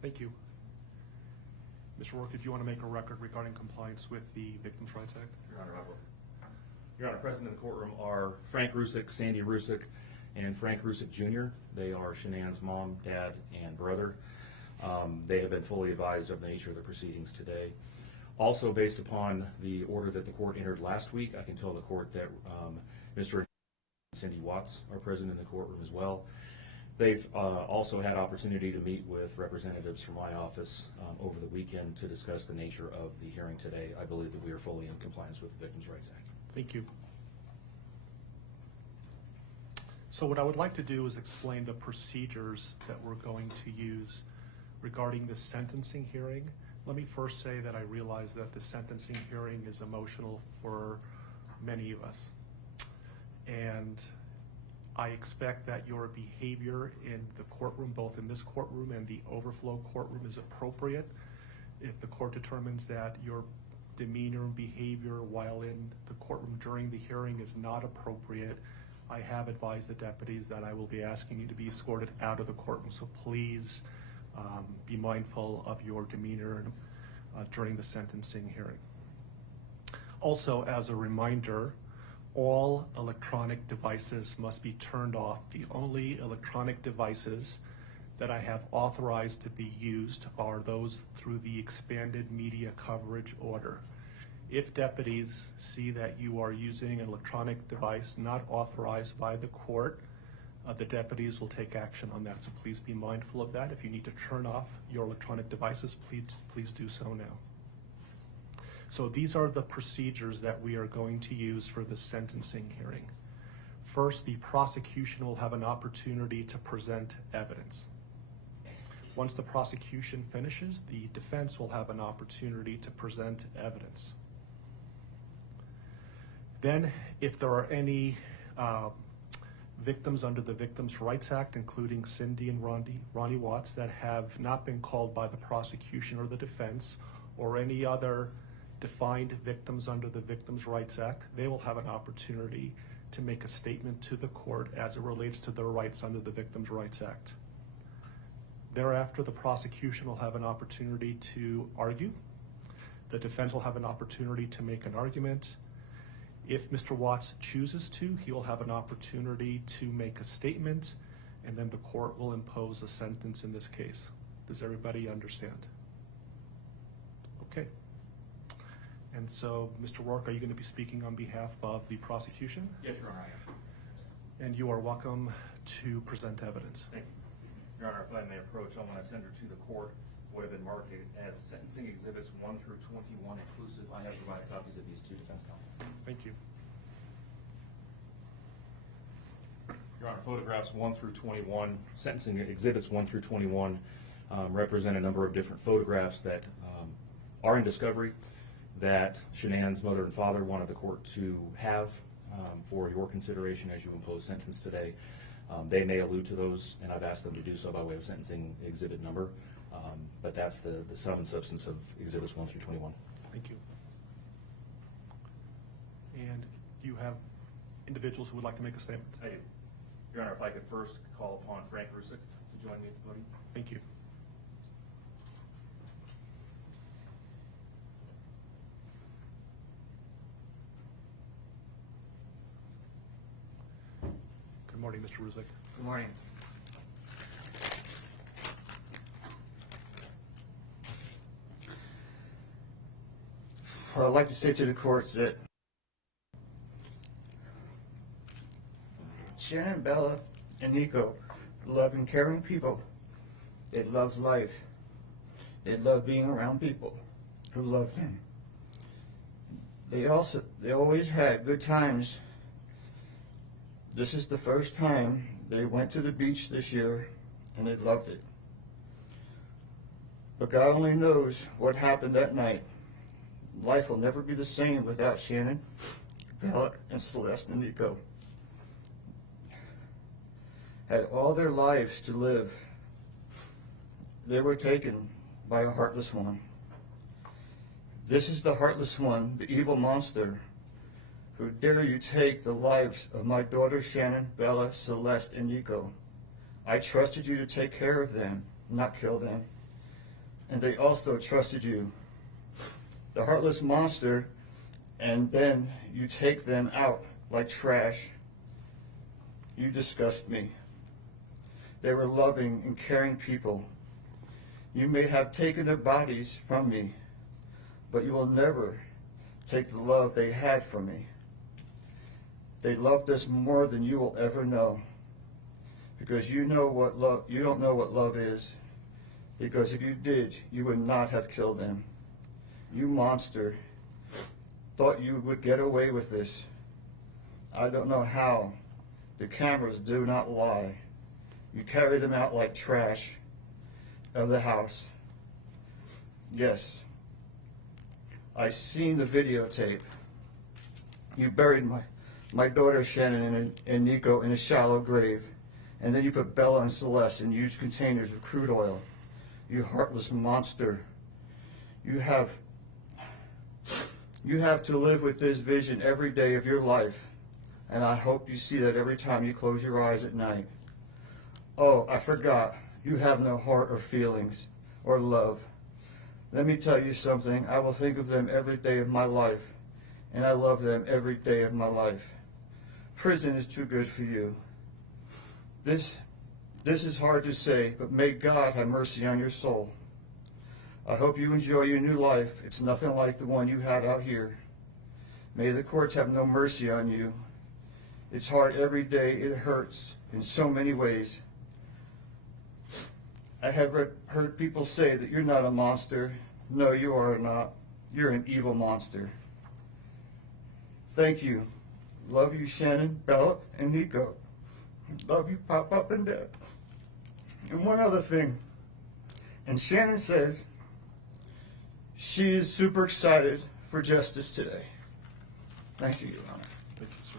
Thank you. Mr. Rourke, did you want to make a record regarding compliance with the Victims' Rights Act? Your Honor, I will. Your Honor, present in the courtroom are Frank Rusick, Sandy Rusick, and Frank Rusick Jr. They are Shanann's mom, dad, and brother. They have been fully advised of the nature of the proceedings today. Also, based upon the order that the court entered last week, I can tell the court that Mr. and Cindy Watts are present in the courtroom as well. They've also had opportunity to meet with representatives from my office over the weekend to discuss the nature of the hearing today. I believe that we are fully in compliance with the Victims' Rights Act. Thank you. So what I would like to do is explain the procedures that we're going to use regarding the sentencing hearing. Let me first say that I realize that the sentencing hearing is emotional for many of us. And I expect that your behavior in the courtroom, both in this courtroom and the overflow courtroom, is appropriate. If the court determines that your demeanor and behavior while in the courtroom during the hearing is not appropriate, I have advised the deputies that I will be asking you to be escorted out of the courtroom. So please be mindful of your demeanor during the sentencing hearing. Also, as a reminder, all electronic devices must be turned off. The only electronic devices that I have authorized to be used are those through the expanded media coverage order. If deputies see that you are using an electronic device not authorized by the court, the deputies will take action on that. So please be mindful of that. If you need to turn off your electronic devices, please do so now. So these are the procedures that we are going to use for the sentencing hearing. First, the prosecution will have an opportunity to present evidence. Once the prosecution finishes, the defense will have an opportunity to present evidence. Then, if there are any victims under the Victims' Rights Act, including Cindy and Ronnie Watts, that have not been called by the prosecution or the defense, or any other defined victims under the Victims' Rights Act, they will have an opportunity to make a statement to the court as it relates to their rights under the Victims' Rights Act. Thereafter, the prosecution will have an opportunity to argue. The defense will have an opportunity to make an argument. If Mr. Watts chooses to, he will have an opportunity to make a statement, and then the court will impose a sentence in this case. Does everybody understand? Okay. And so, Mr. Rourke, are you going to be speaking on behalf of the prosecution? Yes, Your Honor, I am. And you are welcome to present evidence. Thank you. Your Honor, if I may approach, I want to tender to the court what have been marked as sentencing exhibits 1 through 21 inclusive. I have provided copies of these to defense counsel. Thank you. Your Honor, photographs 1 through 21, sentencing exhibits 1 through 21 represent a number of different photographs that are in discovery that Shanann's mother and father wanted the court to have for your consideration as you impose sentence today. They may allude to those, and I've asked them to do so by way of sentencing exhibit number, but that's the sum and substance of exhibits 1 through 21. Thank you. And do you have individuals who would like to make a statement? I do. Your Honor, if I could first call upon Frank Rusick to join me at the podium. Thank you. Good morning, Mr. Rusick. Good morning. What I'd like to say to the court is that Shanann, Bella, and Nico love and caring people. They love life. They love being around people who love them. They always had good times. This is the first time they went to the beach this year, and they loved it. But God only knows what happened that night. Life will never be the same without Shanann, Bella, and Celeste, and Nico. Had all their lives to live. They were taken by a heartless one. This is the heartless one, the evil monster, who dare you take the lives of my daughters Shanann, Bella, Celeste, and Nico. I trusted you to take care of them, not kill them. and they also trusted you. The heartless monster, and then you take them out like trash. You disgust me. They were loving and caring people. You may have taken their bodies from me, but you will never take the love they had from me. They loved us more than you will ever know, because you don't know what love is. Because if you did, you would not have killed them. You monster, thought you would get away with this. I don't know how. The cameras do not lie. You carry them out like trash of the house. Yes, I seen the videotape. You buried my daughter Shanann and Nico in a shallow grave, and then you put Bella and Celeste in huge containers of crude oil. You heartless monster. You have to live with this vision every day of your life, and I hope you see that every time you close your eyes at night. Oh, I forgot. You have no heart or feelings or love. Let me tell you something. I will think of them every day of my life, and I love them every day of my life. Prison is too good for you. This is hard to say, but may God have mercy on your soul. I hope you enjoy your new life. It's nothing like the one you had out here. May the courts have no mercy on you. It's hard every day. It hurts in so many ways. I have heard people say that you're not a monster. No, you are not. You're an evil monster. Thank you. Love you, Shanann, Bella, and Nico. Love you, Pop and Dad. And one other thing. And Shanann says she is super excited for justice today. Thank you, Your Honor. Thank you, sir.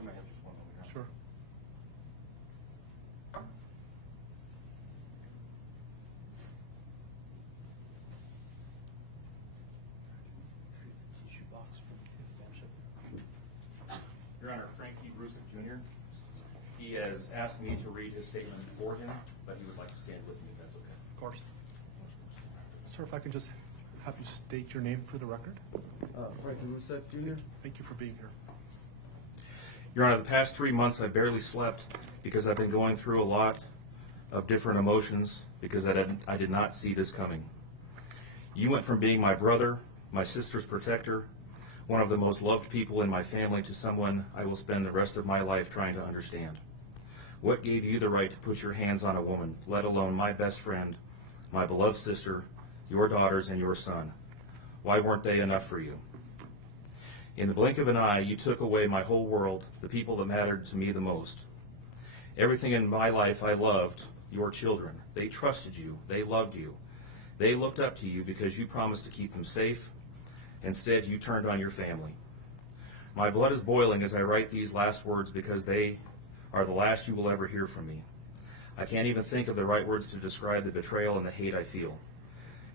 I might have just one moment. Sure. Your Honor, Frankie Rusick Jr., he has asked me to read his statement for him, but he would like to stand with me, if that's okay. Of course. Sir, if I can just have you state your name for the record. Frankie Rusick Jr. Thank you for being here. Your Honor, the past 3 months I barely slept because I've been going through a lot of different emotions because I did not see this coming. You went from being my brother, my sister's protector, one of the most loved people in my family, to someone I will spend the rest of my life trying to understand. What gave you the right to put your hands on a woman, let alone my best friend, my beloved sister, your daughters, and your son? Why weren't they enough for you? In the blink of an eye, you took away my whole world, the people that mattered to me the most. Everything in my life I loved, your children. They trusted you. They loved you. They looked up to you because you promised to keep them safe. Instead, you turned on your family. My blood is boiling as I write these last words because they are the last you will ever hear from me. I can't even think of the right words to describe the betrayal and the hate I feel.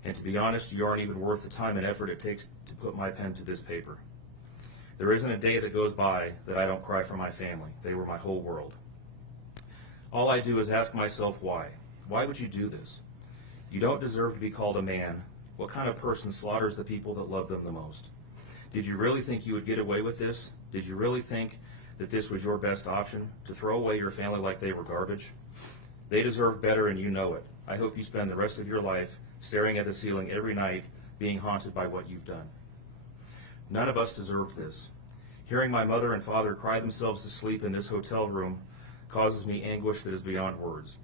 And to be honest, you aren't even worth the time and effort it takes to put my pen to this paper. There isn't a day that goes by that I don't cry for my family. They were my whole world. All I do is ask myself why. Why would you do this? You don't deserve to be called a man. What kind of person slaughters the people that love them the most? Did you really think you would get away with this? Did you really think that this was your best option, to throw away your family like they were garbage? They deserve better, and you know it. I hope you spend the rest of your life staring at the ceiling every night, being haunted by what you've done. None of us deserved this. Hearing my mother and father cry themselves to sleep in this hotel room causes me anguish that is beyond words.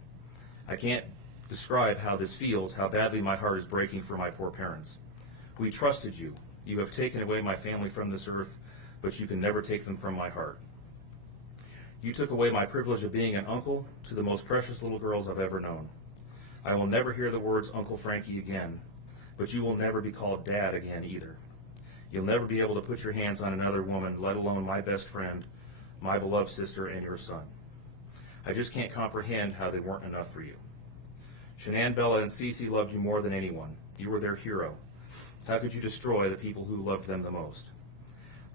I can't describe how this feels, how badly my heart is breaking for my poor parents. We trusted you. You have taken away my family from this earth, but you can never take them from my heart. You took away my privilege of being an uncle to the most precious little girls I've ever known. I will never hear the words Uncle Frankie again, but you will never be called Dad again either. You'll never be able to put your hands on another woman, let alone my best friend, my beloved sister, and your son. I just can't comprehend how they weren't enough for you. Shanann, Bella, and Cece loved you more than anyone. You were their hero. How could you destroy the people who loved them the most?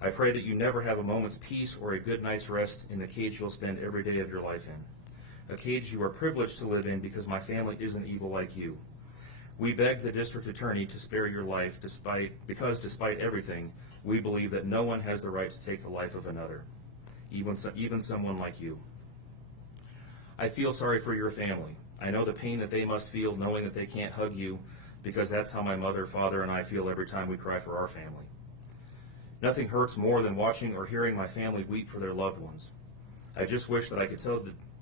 I pray that you never have a moment's peace or a good night's rest in the cage you'll spend every day of your life in. A cage you are privileged to live in because my family isn't evil like you. We begged the district attorney to spare your life because despite everything, we believe that no one has the right to take the life of another, even someone like you. I feel sorry for your family. I know the pain that they must feel knowing that they can't hug you, because that's how my mother, father, and I feel every time we cry for our family. Nothing hurts more than watching or hearing my family weep for their loved ones. I just wish that I could tell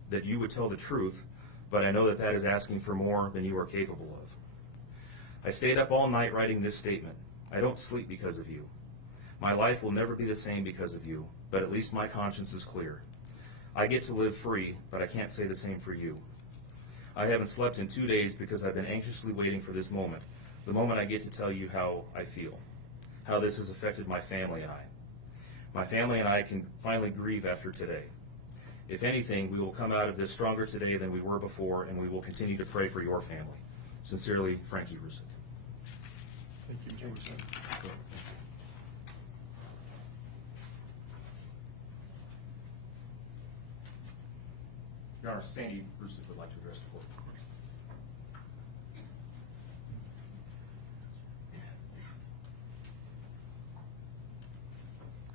that you would tell the truth, but I know that that is asking for more than you are capable of. I stayed up all night writing this statement. I don't sleep because of you. My life will never be the same because of you, but at least my conscience is clear. I get to live free, but I can't say the same for you. I haven't slept in 2 days because I've been anxiously waiting for this moment, the moment I get to tell you how I feel, how this has affected my family and I. My family and I can finally grieve after today. If anything, we will come out of this stronger today than we were before, and we will continue to pray for your family. Sincerely, Frankie Rusick. Thank you, Mr. Russo. Your Honor, Sandy Rusick would like to address the court.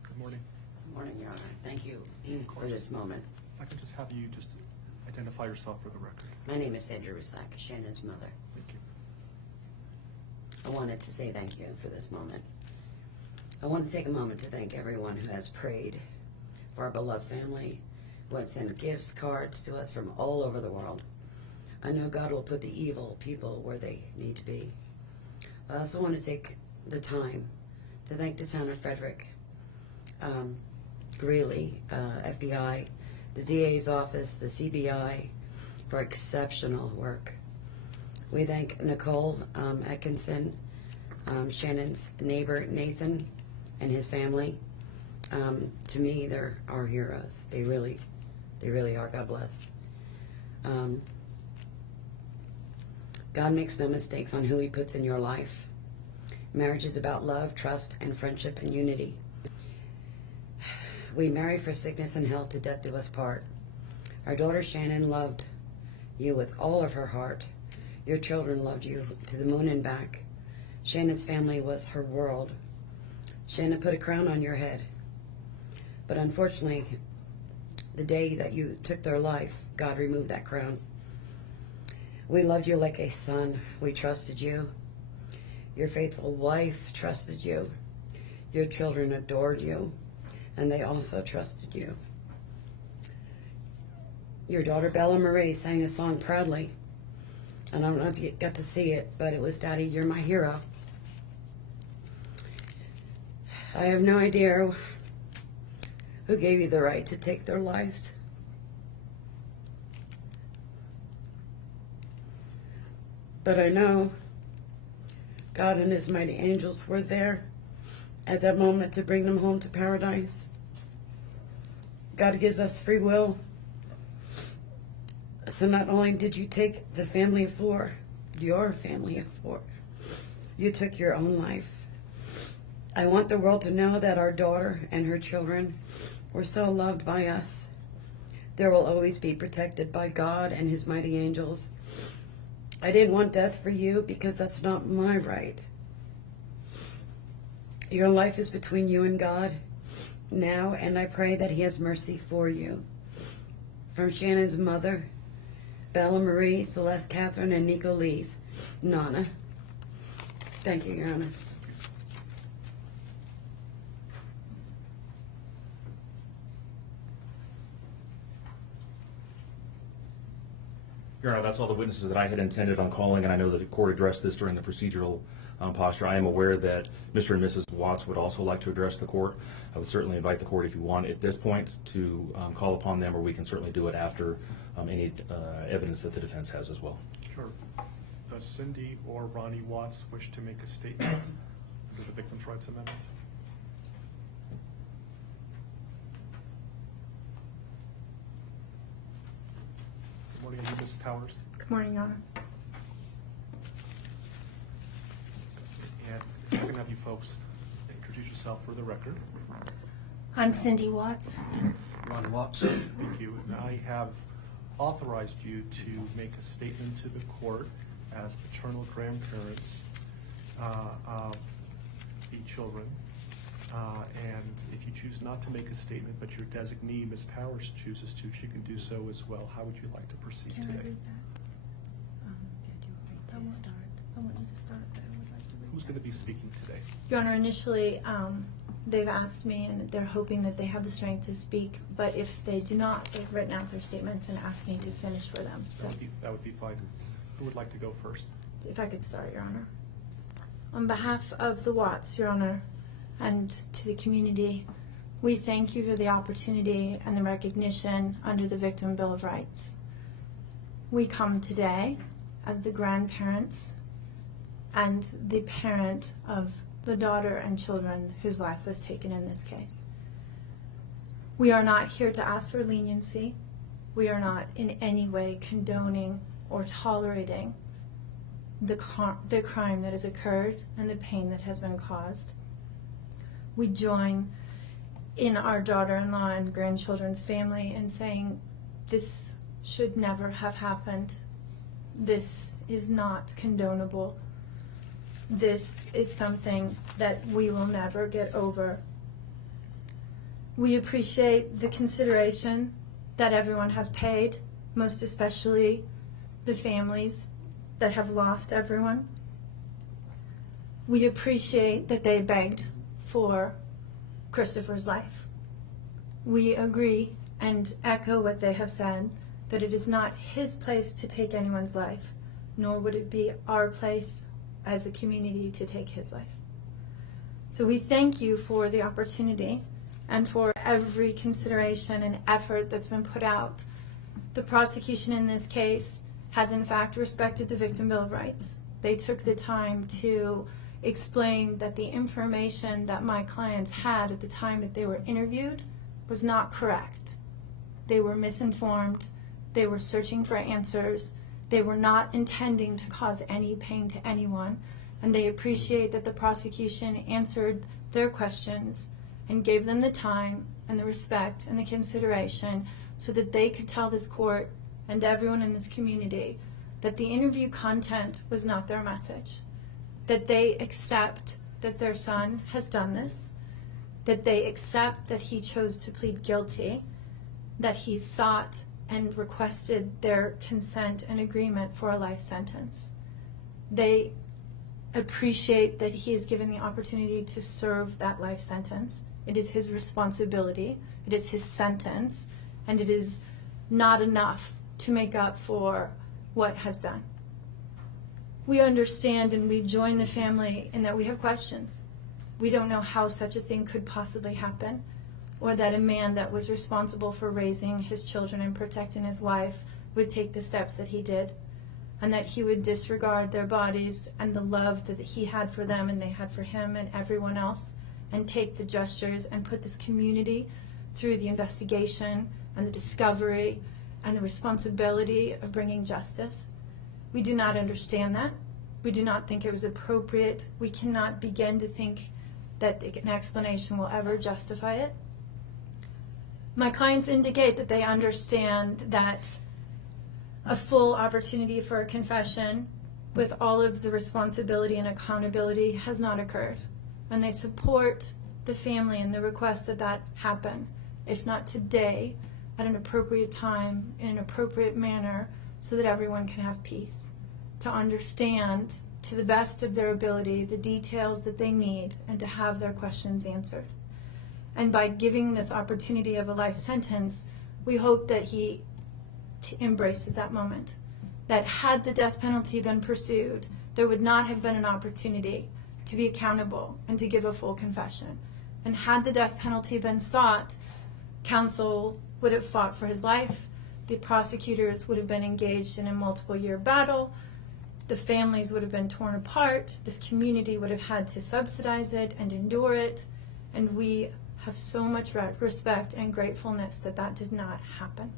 Good morning. Good morning, Your Honor. Thank you for this moment. If I could just have you just identify yourself for the record. My name is Sandra Rusak, Shannon's mother. Thank you. I wanted to say thank you for this moment. I want to take a moment to thank everyone who has prayed for our beloved family, who has sent gifts, cards to us from all over the world. I know God will put the evil people where they need to be. I also want to take the time to thank the town of Frederick, Greeley, FBI, the DA's office, the CBI, for exceptional work. We thank Nicole Atkinson, Shannon's neighbor Nathan, and his family. To me, they're our heroes. They really are. God bless. God makes no mistakes on who He puts in your life. Marriage is about love, trust, and friendship and unity. We marry for sickness and health, to death do us part. Our daughter Shanann loved you with all of her heart. Your children loved you to the moon and back. Shannon's family was her world. Shanann put a crown on your head. But unfortunately, the day that you took their life, God removed that crown. We loved you like a son. We trusted you. Your faithful wife trusted you. Your children adored you, and they also trusted you. Your daughter Bella Marie sang a song proudly. And I don't know if you got to see it, but it was, "Daddy, you're my hero." I have no idea who gave you the right to take their lives. But I know God and His mighty angels were there at that moment to bring them home to paradise. God gives us free will. So not only did you take the family of four, your family of four, you took your own life. I want the world to know that our daughter and her children were so loved by us. There will always be protected by God and His mighty angels. I didn't want death for you because that's not my right. Your life is between you and God now, and I pray that He has mercy for you. From Shannon's mother, Bella Marie, Celeste, Catherine, and Nico Lee's Nana. Thank you, Your Honor. Your Honor, that's all the witnesses that I had intended on calling, and I know that the court addressed this during the procedural posture. I am aware that Mr. and Mrs. Watts would also like to address the court. I would certainly invite the court, if you want, at this point, to call upon them, or we can certainly do it after any evidence that the defense has as well. Sure. Does Cindy or Ronnie Watts wish to make a statement under the Victims' Rights Amendment? Good morning, Ms. Towers. Good morning, Your Honor. And if I can have you folks introduce introduce yourself for the record. I'm Cindy Watts. Ron Watson. Thank you. And I have authorized you to make a statement to the court as paternal grandparents of the children. And if you choose not to make a statement, but your designee, Ms. Powers, chooses to, she can do so as well. How would you like to proceed Can I today? read that? I want you to start. I would like to read Who's going to be speaking today? Your Honor, initially, they've asked me, and they're hoping that they have the strength to speak, but if they do not, they've written out their statements and asked me to finish for them. So That would be fine. Who would like to go first? if I could start, Your Honor. On behalf of the Watts, Your Honor, and to the community, we thank you for the opportunity and the recognition under the Victim Bill of Rights. We come today as the grandparents and the parent of the daughter and children whose life was taken in this case. We are not here to ask for leniency. We are not in any way condoning or tolerating the crime that has occurred and the pain that has been caused. We join in our daughter-in-law and grandchildren's family in saying this should never have happened. This is not condonable. This is something that we will never get over. We appreciate the consideration that everyone has paid, most especially the families that have lost everyone. We appreciate that they begged for Christopher's life. We agree and echo what they have said, that it is not his place to take anyone's life, nor would it be our place as a community to take his life. So we thank you for the opportunity and for every consideration and effort that's been put out. The prosecution in this case has in fact respected the Victim Bill of Rights. They took the time to explain that the information that my clients had at the time that they were interviewed was not correct. They were misinformed. They were searching for answers. They were not intending to cause any pain to anyone, and they appreciate that the prosecution answered their questions and gave them the time and the respect and the consideration so that they could tell this court and everyone in this community that the interview content was not their message, that they accept that their son has done this, that they accept that he chose to plead guilty, that he sought and requested their consent and agreement for a life sentence. They appreciate that he is given the opportunity to serve that life sentence. It is his responsibility, it is his sentence, and it is not enough to make up for what has done. We understand and we join the family in that we have questions. We don't know how such a thing could possibly happen, or that a man that was responsible for raising his children and protecting his wife would take the steps that he did, and that he would disregard their bodies and the love that he had for them and they had for him and everyone else, and take the gestures and put this community through the investigation and the discovery and the responsibility of bringing justice. We do not understand that. We do not think it was appropriate. We cannot begin to think that an explanation will ever justify it. My clients indicate that they understand that a full opportunity for a confession with all of the responsibility and accountability has not occurred. And they support the family and the request that that happen, if not today, at an appropriate time, in an appropriate manner, so that everyone can have peace, to understand to the best of their ability the details that they need and to have their questions answered. And by giving this opportunity of a life sentence, we hope that he embraces that moment. That had the death penalty been pursued, there would not have been an opportunity to be accountable and to give a full confession. And had the death penalty been sought, counsel would have fought for his life, the prosecutors would have been engaged in a multiple-year battle, the families would have been torn apart, this community would have had to subsidize it and endure it, and we have so much respect and gratefulness that that did not happen.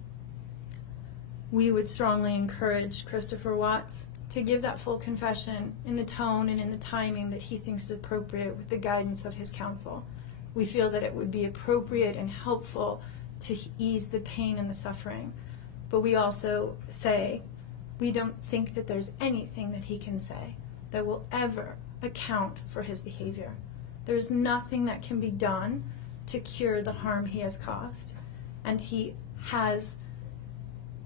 We would strongly encourage Christopher Watts to give that full confession in the tone and in the timing that he thinks is appropriate with the guidance of his counsel. We feel that it would be appropriate and helpful to ease the pain and the suffering. But we also say we don't think that there's anything that he can say that will ever account for his behavior. There's nothing that can be done to cure the harm he has caused. And he has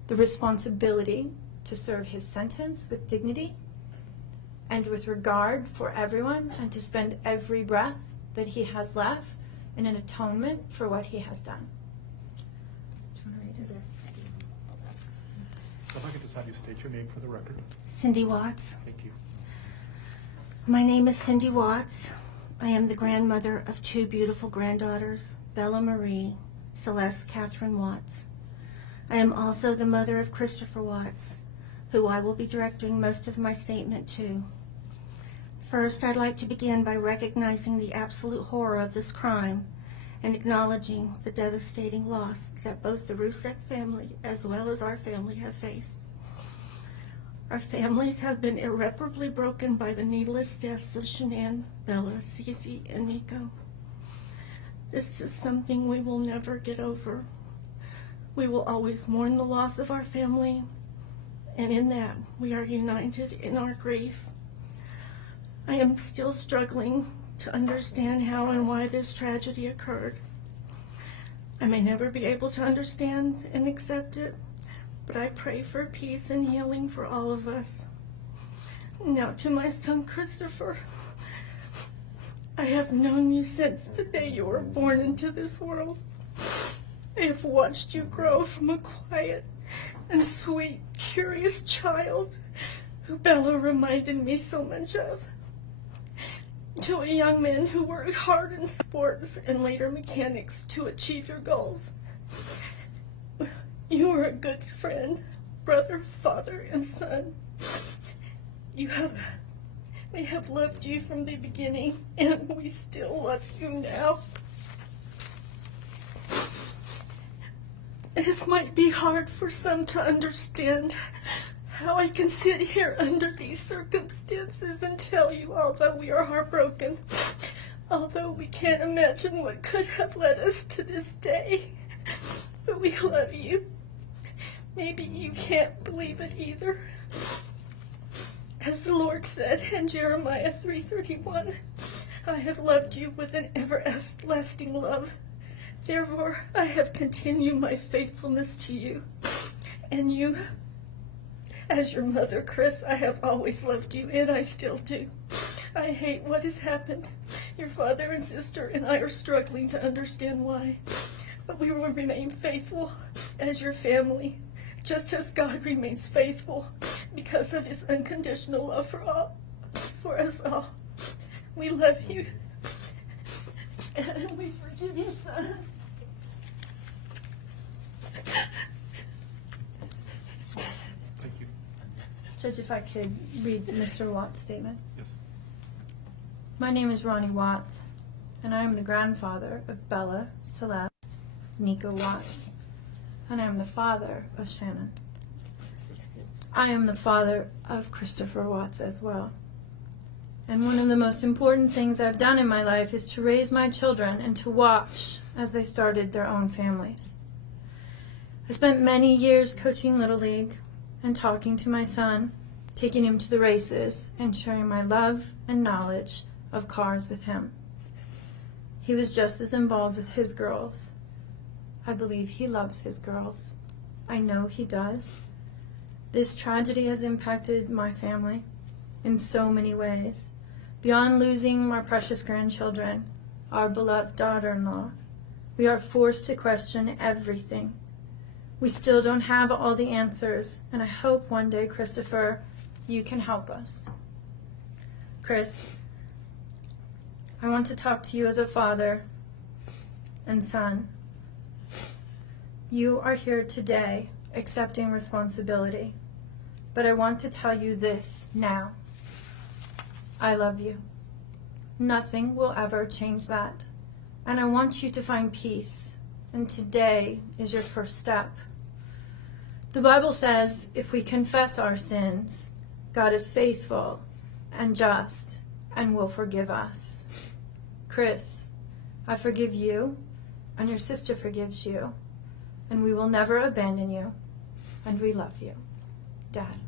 the responsibility to serve his sentence with dignity and with regard for everyone, and to spend every breath that he has left in an atonement for what he has done. Do you want to read it? Yes. If I could just have you state your name for the record. Cindy Watts. Thank you. My name is Cindy Watts. I am the grandmother of two beautiful granddaughters, Bella Marie, Celeste Catherine Watts. I am also the mother of Christopher Watts, who I will be directing most of my statement to. First, I'd like to begin by recognizing the absolute horror of this crime and acknowledging the devastating loss that both the Rusek family as well as our family have faced. Our families have been irreparably broken by the needless deaths of Shanann, Bella, Cece, and Nico. This is something we will never get over. We will always mourn the loss of our family, and in that we are united in our grief. I am still struggling to understand how and why this tragedy occurred. I may never be able to understand and accept it, but I pray for peace and healing for all of us. Now to my son Christopher. I have known you since the day you were born into this world. I have watched you grow from a quiet and sweet, curious child who Bella reminded me so much of, to a young man who worked hard in sports and later mechanics to achieve your goals. You are a good friend, brother, father, and son. We have loved you from the beginning, and we still love you now. This might be hard for some to understand, how I can sit here under these circumstances and tell you, although we are heartbroken, although we can't imagine what could have led us to this day, but we love you. Maybe you can't believe it either. As the Lord said in Jeremiah 3:31, I have loved you with an everlasting love. Therefore, I have continued my faithfulness to you. And you, as your mother, Chris, I have always loved you, and I still do. I hate what has happened. Your father and sister and I are struggling to understand why. But we will remain faithful as your family, just as God remains faithful because of his unconditional love for us all. We love you, and we forgive you, son. Thank you. Judge, if I could read Mr. Watts' statement. Yes. My name is Ronnie Watts, and I am the grandfather of Bella, Celeste, Nico Watts, and I am the father of Shanann. I am the father of Christopher Watts as well. And one of the most important things I've done in my life is to raise my children and to watch as they started their own families. I spent many years coaching Little League and talking to my son, taking him to the races, and sharing my love and knowledge of cars with him. He was just as involved with his girls. I believe he loves his girls. I know he does. This tragedy has impacted my family in so many ways. Beyond losing my precious grandchildren, our beloved daughter-in-law, we are forced to question everything. We still don't have all the answers, and I hope one day, Christopher, you can help us. Chris, I want to talk to you as a father and son. You are here today accepting responsibility, but I want to tell you this now. I love you. Nothing will ever change that, and I want you to find peace, and today is your first step. The Bible says if we confess our sins, God is faithful and just and will forgive us. Chris, I forgive you, and your sister forgives you, and we will never abandon you, and we love you. Dad.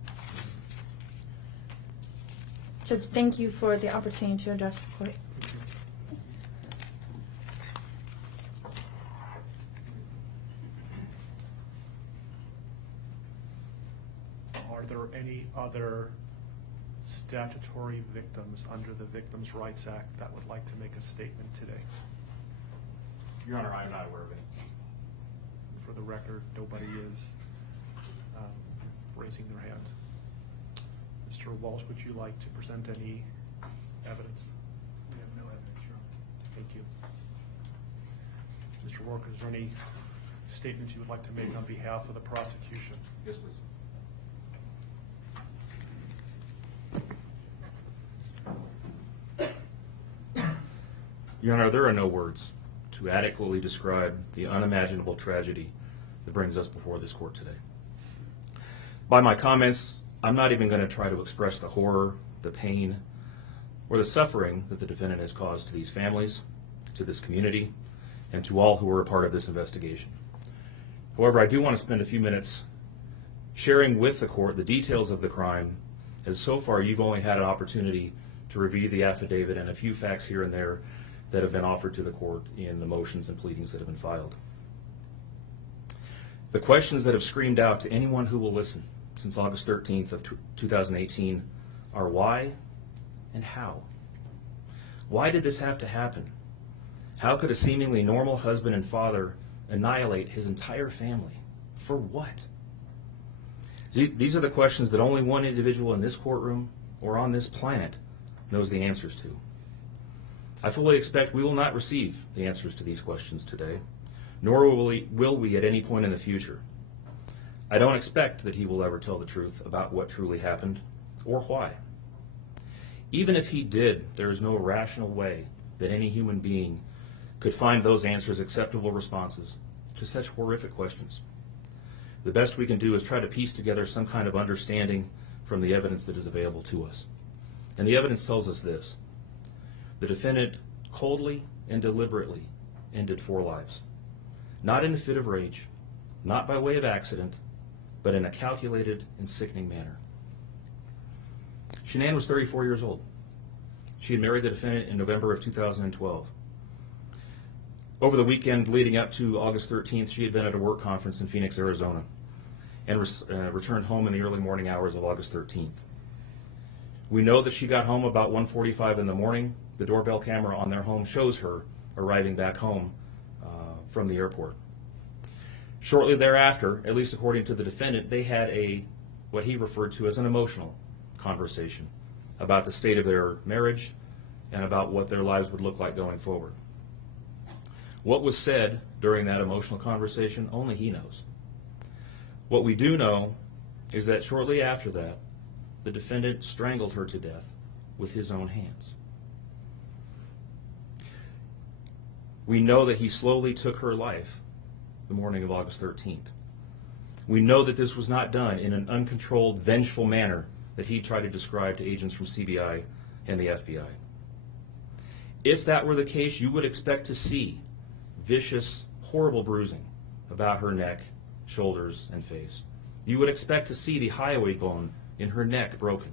Judge, thank you for the opportunity to address the court. Are there any other statutory victims under the Victims' Rights Act that would like to make a statement today? Your Honor, I am not aware of any. For the record, nobody is raising their hand. Mr. Walsh, would you like to present any evidence? We have no evidence, Your Honor. Thank you. Mr. Walker, is there any statements you would like to make on behalf of the prosecution? Yes, please. Your Honor, there are no words to adequately describe the unimaginable tragedy that brings us before this court today. By my comments, I'm not even going to try to express the horror, the pain, or the suffering that the defendant has caused to these families, to this community, and to all who were a part of this investigation. However, I do want to spend a few minutes sharing with the court the details of the crime, as so far you've only had an opportunity to review the affidavit and a few facts here and there that have been offered to the court in the motions and pleadings that have been filed. The questions that have screamed out to anyone who will listen since August 13th of 2018 are why and how? Why did this have to happen? How could a seemingly normal husband and father annihilate his entire family? For what? These are the questions that only one individual in this courtroom or on this planet knows the answers to. I fully expect we will not receive the answers to these questions today, nor will we at any point in the future. I don't expect that he will ever tell the truth about what truly happened or why. Even if he did, there is no rational way that any human being could find those answers acceptable responses to such horrific questions. The best we can do is try to piece together some kind of understanding from the evidence that is available to us. And the evidence tells us this: the defendant coldly and deliberately ended 4 lives, not in a fit of rage, not by way of accident, but in a calculated and sickening manner. Shanann was 34 years old. She had married the defendant in November of 2012. Over the weekend leading up to August 13th, she had been at a work conference in Phoenix, Arizona, and returned home in the early morning hours of August 13th. We know that she got home about 1:45 in the morning. The doorbell camera on their home shows her arriving back home from the airport. Shortly thereafter, at least according to the defendant, they had what he referred to as an emotional conversation about the state of their marriage and about what their lives would look like going forward. What was said during that emotional conversation, only he knows. What we do know is that shortly after that, the defendant strangled her to death with his own hands. We know that he slowly took her life the morning of August 13th. We know that this was not done in an uncontrolled, vengeful manner that he tried to describe to agents from CBI and the FBI. If that were the case, you would expect to see vicious, horrible bruising about her neck, shoulders, and face. You would expect to see the hyoid bone in her neck broken.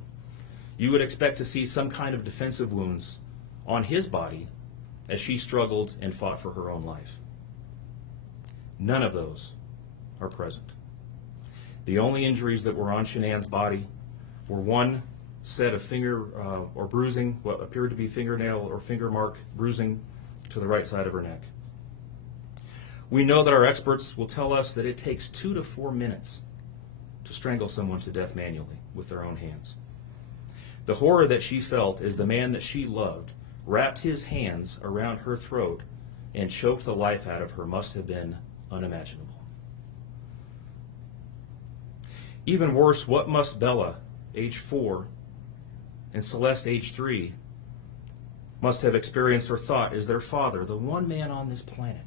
You would expect to see some kind of defensive wounds on his body as she struggled and fought for her own life. None of those are present. The only injuries that were on Shanann's body were one set of finger or bruising, what appeared to be fingernail or finger mark bruising to the right side of her neck. We know that our experts will tell us that it takes 2 to 4 minutes to strangle someone to death manually with their own hands. The horror that she felt as the man that she loved wrapped his hands around her throat and choked the life out of her must have been unimaginable. Even worse, what must Bella, age 4, and Celeste, age 3, must have experienced or thought as their father, the one man on this planet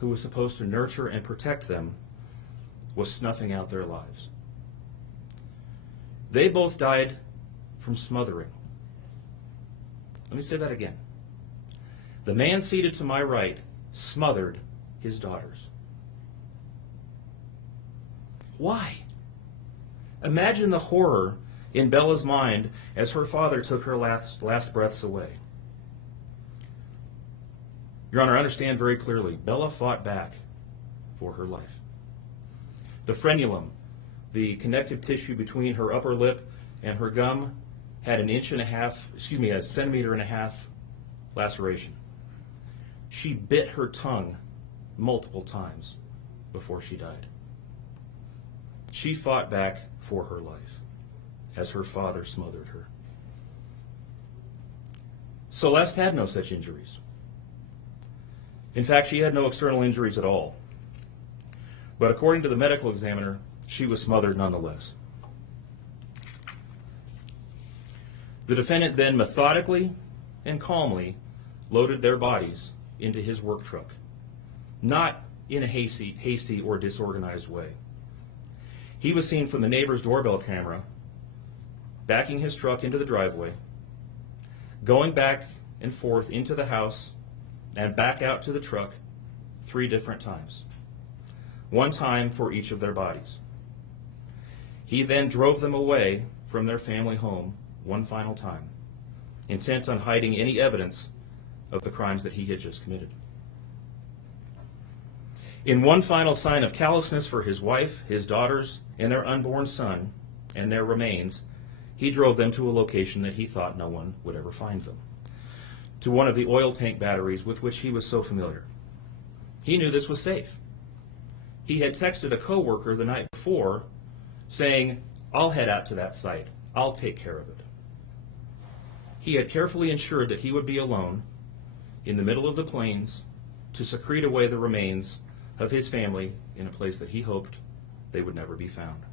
who was supposed to nurture and protect them, was snuffing out their lives. They both died from smothering. Let me say that again. The man seated to my right smothered his daughters. Why? Imagine the horror in Bella's mind as her father took her last breaths away. Your Honor, understand very clearly, Bella fought back for her life. The frenulum, the connective tissue between her upper lip and her gum, had a centimeter and a half laceration. She bit her tongue multiple times before she died. She fought back for her life as her father smothered her. Celeste had no such injuries. In fact, she had no external injuries at all. But according to the medical examiner, she was smothered nonetheless. The defendant then methodically and calmly loaded their bodies into his work truck, not in a hasty or disorganized way. He was seen from the neighbor's doorbell camera backing his truck into the driveway, going back and forth into the house and back out to the truck 3 different times, 1 time for each of their bodies. He then drove them away from their family home 1 final time, intent on hiding any evidence of the crimes that he had just committed. In 1 final sign of callousness for his wife, his daughters, and their unborn son, and their remains, he drove them to a location that he thought no one would ever find them, to one of the oil tank batteries with which he was so familiar. He knew this was safe. He had texted a coworker the night before saying, "I'll head out to that site. I'll take care of it." He had carefully ensured that he would be alone in the middle of the plains to secrete away the remains of his family in a place that he hoped they would never be found.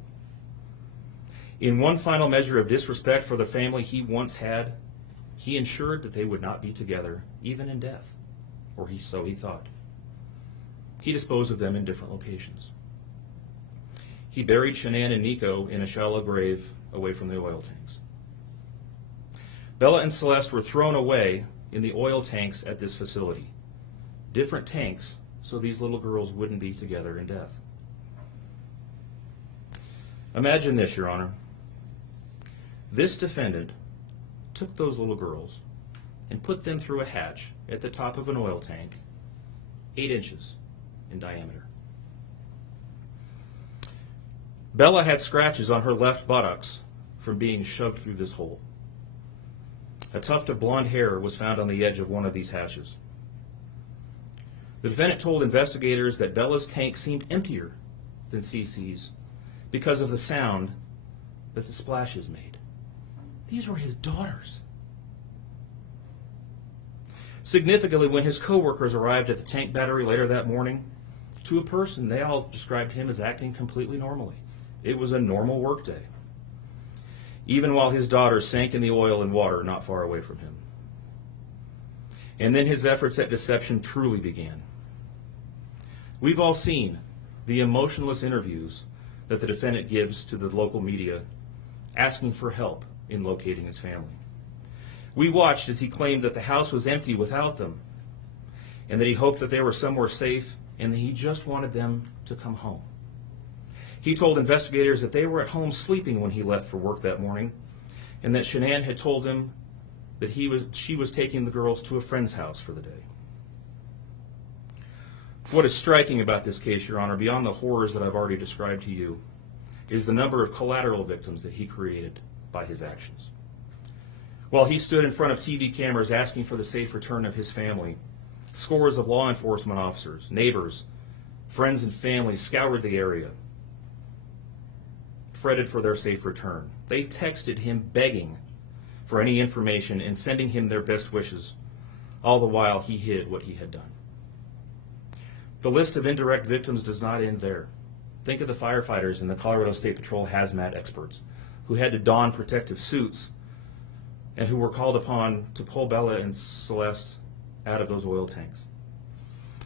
In 1 final measure of disrespect for the family he once had, he ensured that they would not be together, even in death, or so he thought. He disposed of them in different locations. He buried Shanann and Nico in a shallow grave away from the oil tanks. Bella and Celeste were thrown away in the oil tanks at this facility. Different tanks, so these little girls wouldn't be together in death. Imagine this, Your Honor. This defendant took those little girls and put them through a hatch at the top of an oil tank, 8 inches in diameter. Bella had scratches on her left buttocks from being shoved through this hole. A tuft of blonde hair was found on the edge of one of these hatches. The defendant told investigators that Bella's tank seemed emptier than CC's because of the sound that the splashes made. These were his daughters. Significantly, when his coworkers arrived at the tank battery later that morning, to a person, they all described him as acting completely normally. It was a normal workday, even while his daughters sank in the oil and water not far away from him. And then his efforts at deception truly began. We've all seen the emotionless interviews that the defendant gives to the local media asking for help in locating his family. We watched as he claimed that the house was empty without them, and that he hoped that they were somewhere safe, and that he just wanted them to come home. He told investigators that they were at home sleeping when he left for work that morning, and that Shanann had told him that she was taking the girls to a friend's house for the day. What is striking about this case, Your Honor, beyond the horrors that I've already described to you, is the number of collateral victims that he created by his actions. While he stood in front of TV cameras asking for the safe return of his family, scores of law enforcement officers, neighbors, friends, and family scoured the area, fretted for their safe return. They texted him begging for any information and sending him their best wishes, all the while he hid what he had done. The list of indirect victims does not end there. Think of the firefighters and the Colorado State Patrol hazmat experts who had to don protective suits and who were called upon to pull Bella and Celeste out of those oil tanks.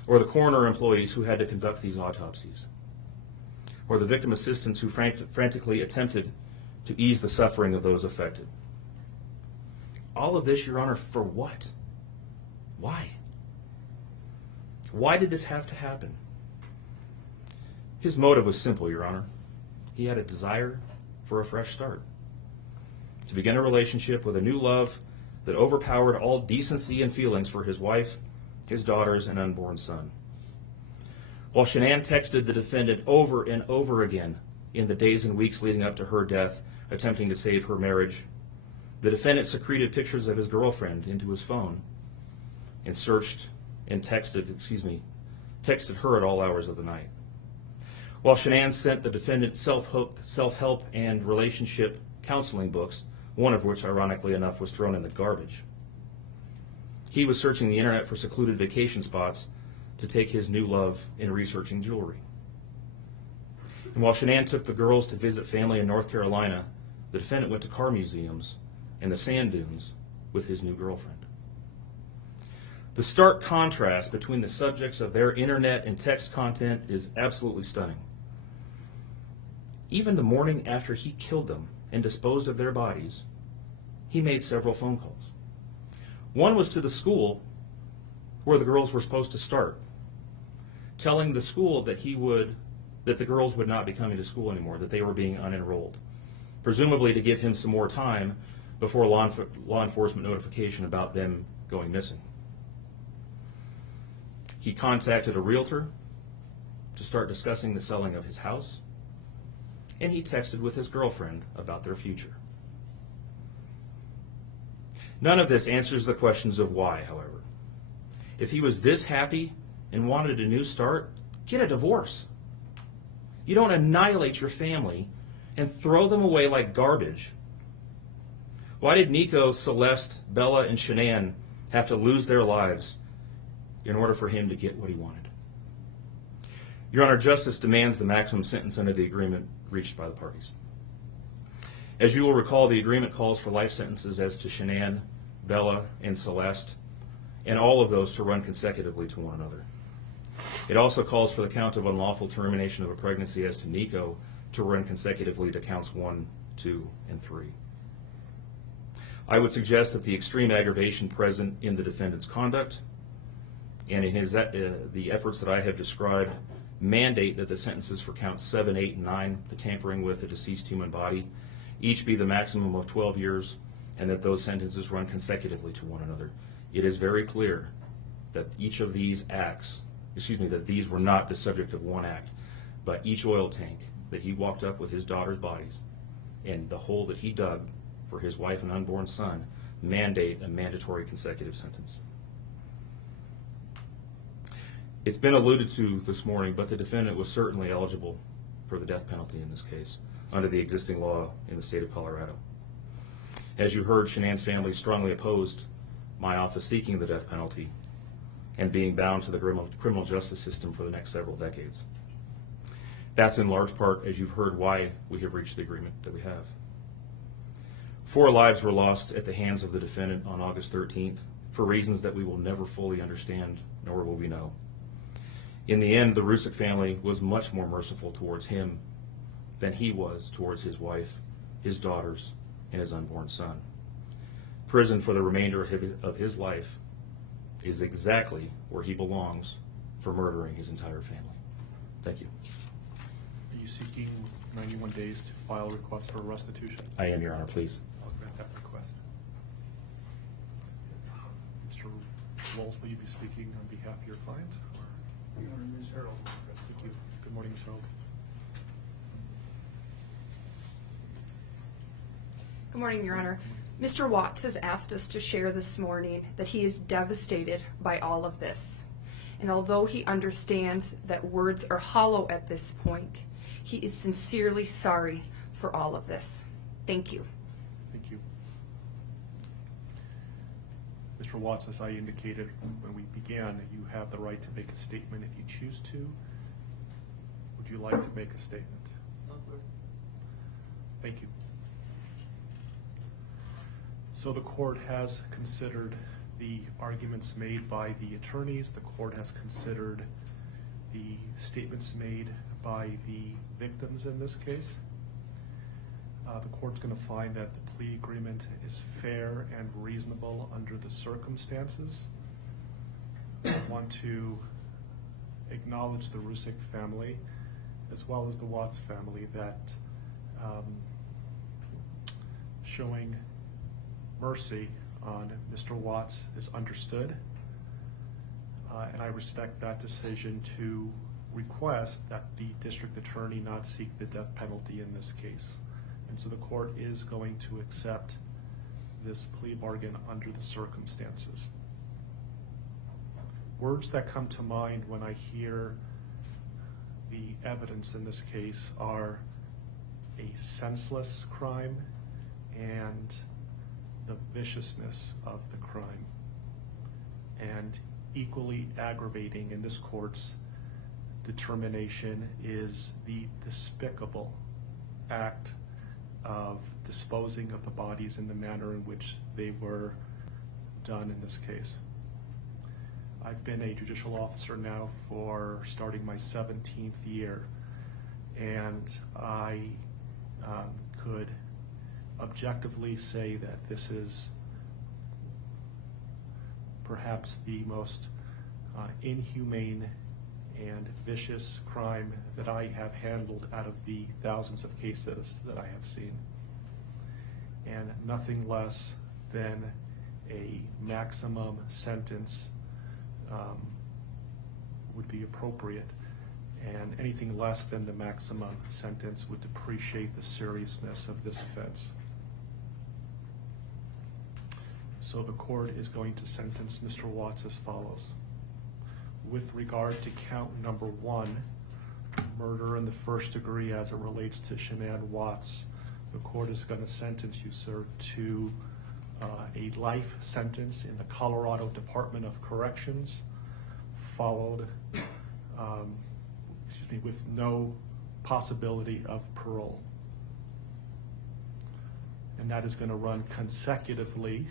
Or the coroner employees who had to conduct these autopsies. Or the victim assistants who frantically attempted to ease the suffering of those affected. all of this, Your Honor, for what? Why? Why did this have to happen? His motive was simple, Your Honor. He had a desire for a fresh start, to begin a relationship with a new love that overpowered all decency and feelings for his wife, his daughters, and unborn son. While Shanann texted the defendant over and over again in the days and weeks leading up to her death, attempting to save her marriage, the defendant secreted pictures of his girlfriend into his phone and searched and texted her at all hours of the night. While Shanann sent the defendant self-help and relationship counseling books, one of which, ironically enough, was thrown in the garbage, he was searching the internet for secluded vacation spots to take his new love in researching jewelry. And while Shanann took the girls to visit family in North Carolina, the defendant went to car museums and the sand dunes with his new girlfriend. The stark contrast between the subjects of their internet and text content is absolutely stunning. Even the morning after he killed them and disposed of their bodies, he made several phone calls. One was to the school where the girls were supposed to start, telling the school that the girls would not be coming to school anymore, that they were being unenrolled, presumably to give him some more time before law enforcement notification about them going missing. He contacted a realtor to start discussing the selling of his house, and he texted with his girlfriend about their future. None of this answers the questions of why, however. If he was this happy and wanted a new start, get a divorce. You don't annihilate your family and throw them away like garbage. Why did Nico, Celeste, Bella, and Shanann have to lose their lives in order for him to get what he wanted? Your Honor, justice demands the maximum sentence under the agreement reached by the parties. As you will recall, the agreement calls for life sentences as to Shanann, Bella, and Celeste, and all of those to run consecutively to one another. It also calls for the count of unlawful termination of a pregnancy as to Nico to run consecutively to counts 1, 2, and 3. I would suggest that the extreme aggravation present in the defendant's conduct and in the efforts that I have described mandate that the sentences for counts 7, 8, and 9, the tampering with a deceased human body, each be the maximum of 12 years, and that those sentences run consecutively to one another. It is very clear that each of these acts, that these were not the subject of one act, but each oil tank that he walked up with his daughter's bodies and the hole that he dug for his wife and unborn son mandate a mandatory consecutive sentence. It's been alluded to this morning, but the defendant was certainly eligible for the death penalty in this case under the existing law in the state of Colorado. As you heard, Shanann's family strongly opposed my office seeking the death penalty and being bound to the criminal justice system for the next several decades. That's in large part, as you've heard, why we have reached the agreement that we have. 4 lives were lost at the hands of the defendant on August 13th for reasons that we will never fully understand, nor will we know. In the end, the Rusick family was much more merciful towards him than he was towards his wife, his daughters, and his unborn son. Prison for the remainder of his life is exactly where he belongs for murdering his entire family. Thank you. Are you seeking 91 days to file a request for restitution? I am, Your Honor, please. I'll grant that request. Mr. Walls, will you be speaking on behalf of your client? Your Honor, Ms. Harold. Thank you. Good morning, Ms. Harold. Good morning, Your Honor. Mr. Watts has asked us to share this morning that he is devastated by all of this. And although he understands that words are hollow at this point, he is sincerely sorry for all of this. Thank you. Thank you. Mr. Watts, as I indicated when we began, you have the right to make a statement if you choose to. Would you like to make a statement? No, sir. Thank you. So the court has considered the arguments made by the attorneys. The court has considered the statements made by the victims in this case. The court's going to find that the plea agreement is fair and reasonable under the circumstances. I want to acknowledge the Rusick family as well as the Watts family that showing mercy on Mr. Watts is understood, and I respect that decision to request that the district attorney not seek the death penalty in this case. And so the court is going to accept this plea bargain under the circumstances. Words that come to mind when I hear the evidence in this case are a senseless crime and the viciousness of the crime. And equally aggravating in this court's determination is the despicable act of disposing of the bodies in the manner in which they were done in this case. I've been a judicial officer now for starting my 17th year, and I could objectively say that this is perhaps the most inhumane and vicious crime that I have handled out of the thousands of cases that I have seen. And nothing less than a maximum sentence would be appropriate, and anything less than the maximum sentence would depreciate the seriousness of this offense. So the court is going to sentence Mr. Watts as follows. With regard to count number 1, murder in the first degree as it relates to Shanann Watts, the court is going to sentence you, sir, to a life sentence in the Colorado Department of Corrections, followed with no possibility of parole. And that is going to run consecutively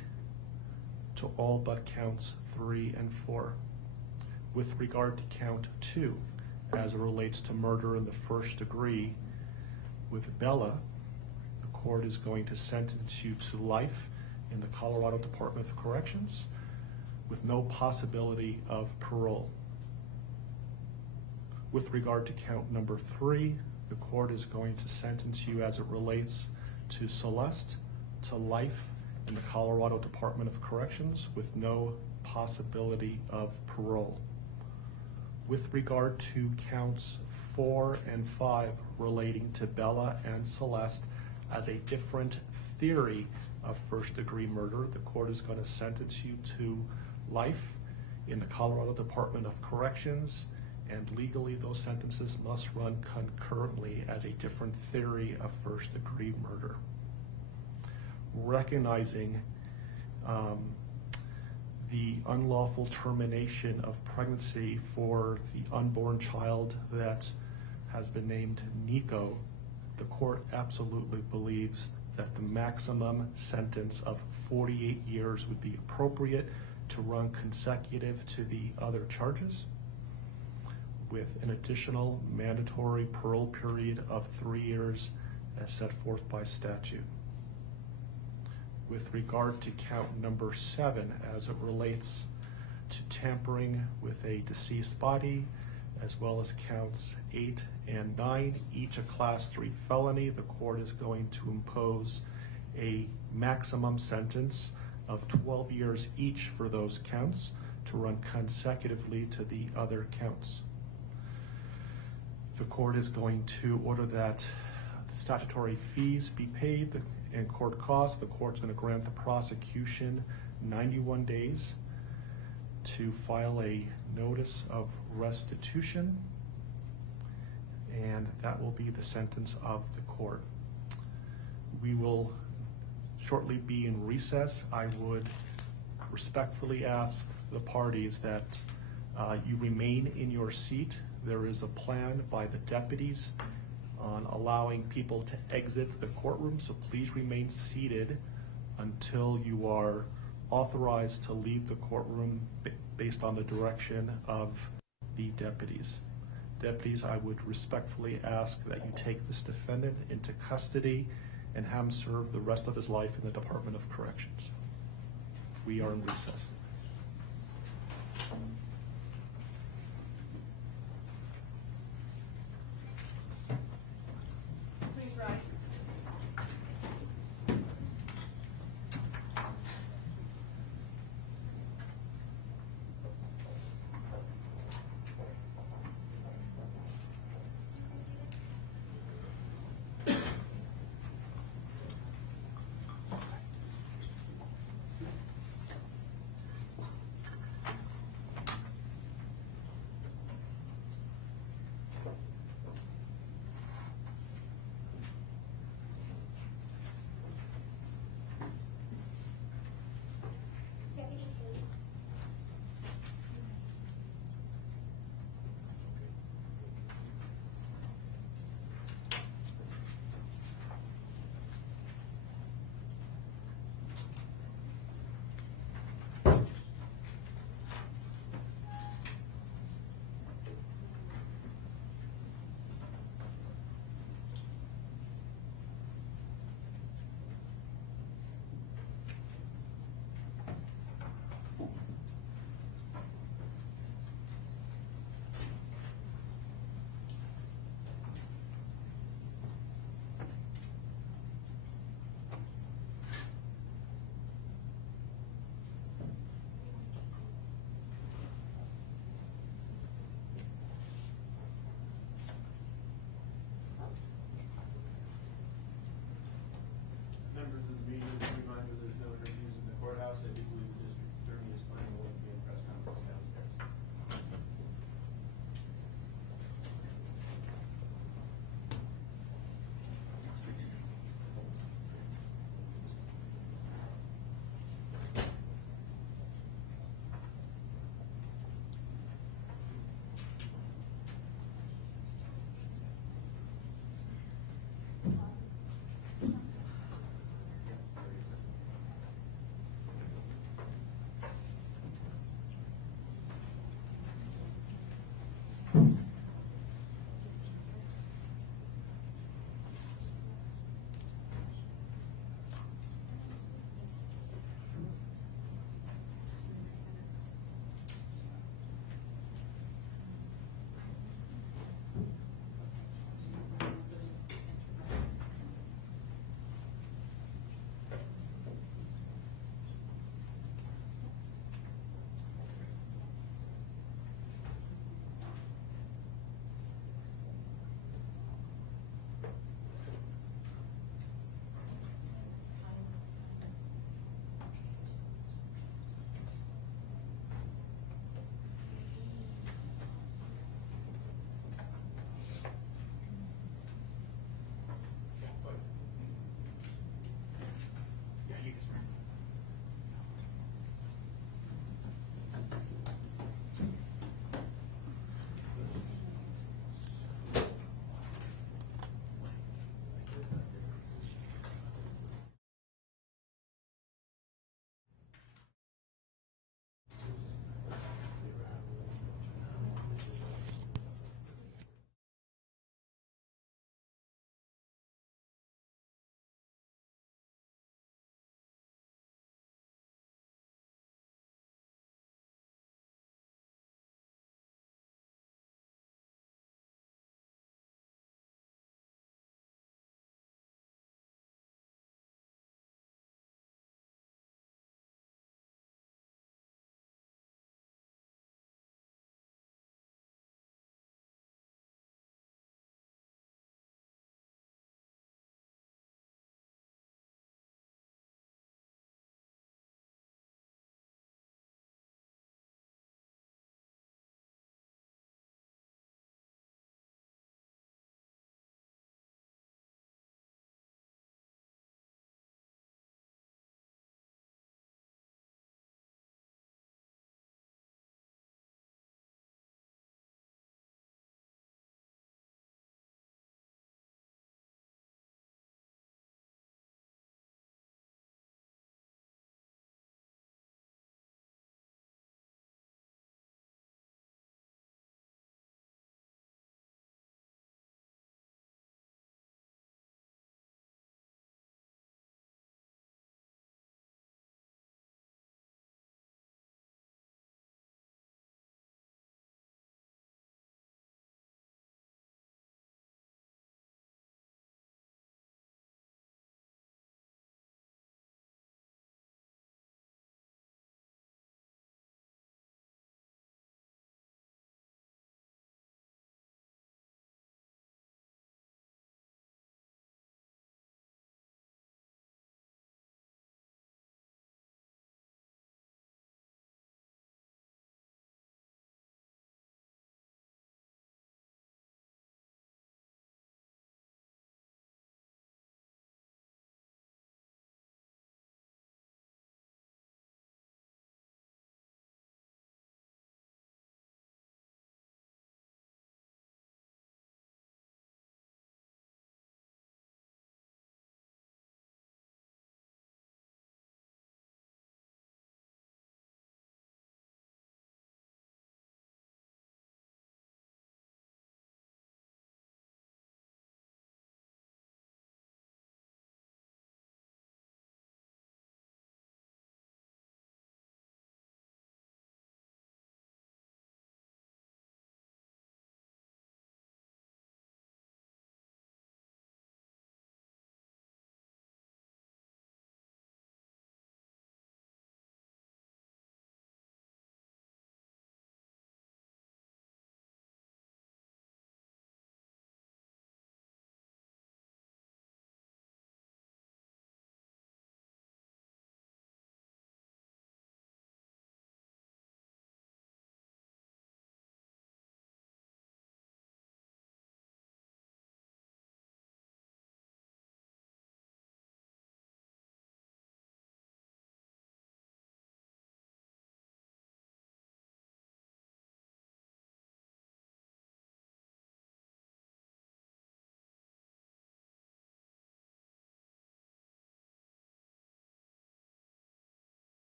to all but counts 3 and 4. With regard to count 2, as it relates to murder in the first degree with Bella, the court is going to sentence you to life in the Colorado Department of Corrections with no possibility of parole. With regard to count number 3, the court is going to sentence you as it relates to Celeste to life in the Colorado Department of Corrections with no possibility of parole. With regard to counts 4 and 5 relating to Bella and Celeste as a different theory of first-degree murder, the court is going to sentence you to life in the Colorado Department of Corrections, and legally those sentences must run concurrently as a different theory of first-degree murder. Recognizing the unlawful termination of pregnancy for the unborn child that has been named Nico, the court absolutely believes that the maximum sentence of 48 years would be appropriate to run consecutive to the other charges, with an additional mandatory parole period of 3 years as set forth by statute. With regard to count number 7, as it relates to tampering with a deceased body, as well as counts 8 and 9, each a class 3 felony, the court is going to impose a maximum sentence of 12 years each for those counts to run consecutively to the other counts. The court is going to order that the statutory fees be paid and court costs. The court's going to grant the prosecution 91 days to file a notice of restitution, and that will be the sentence of the court. We will shortly be in recess. I would respectfully ask the parties that you remain in your seat. There is a plan by the deputies on allowing people to exit the courtroom, so please remain seated until you are authorized to leave the courtroom based on the direction of the deputies. Deputies, I would respectfully ask that you take this defendant into custody and have him serve the rest of his life in the Department of Corrections. We are in recess. Please rise. Members of the meeting, reminder there's no interviews in the courthouse. I do believe the district attorney is planning on being press conference downstairs.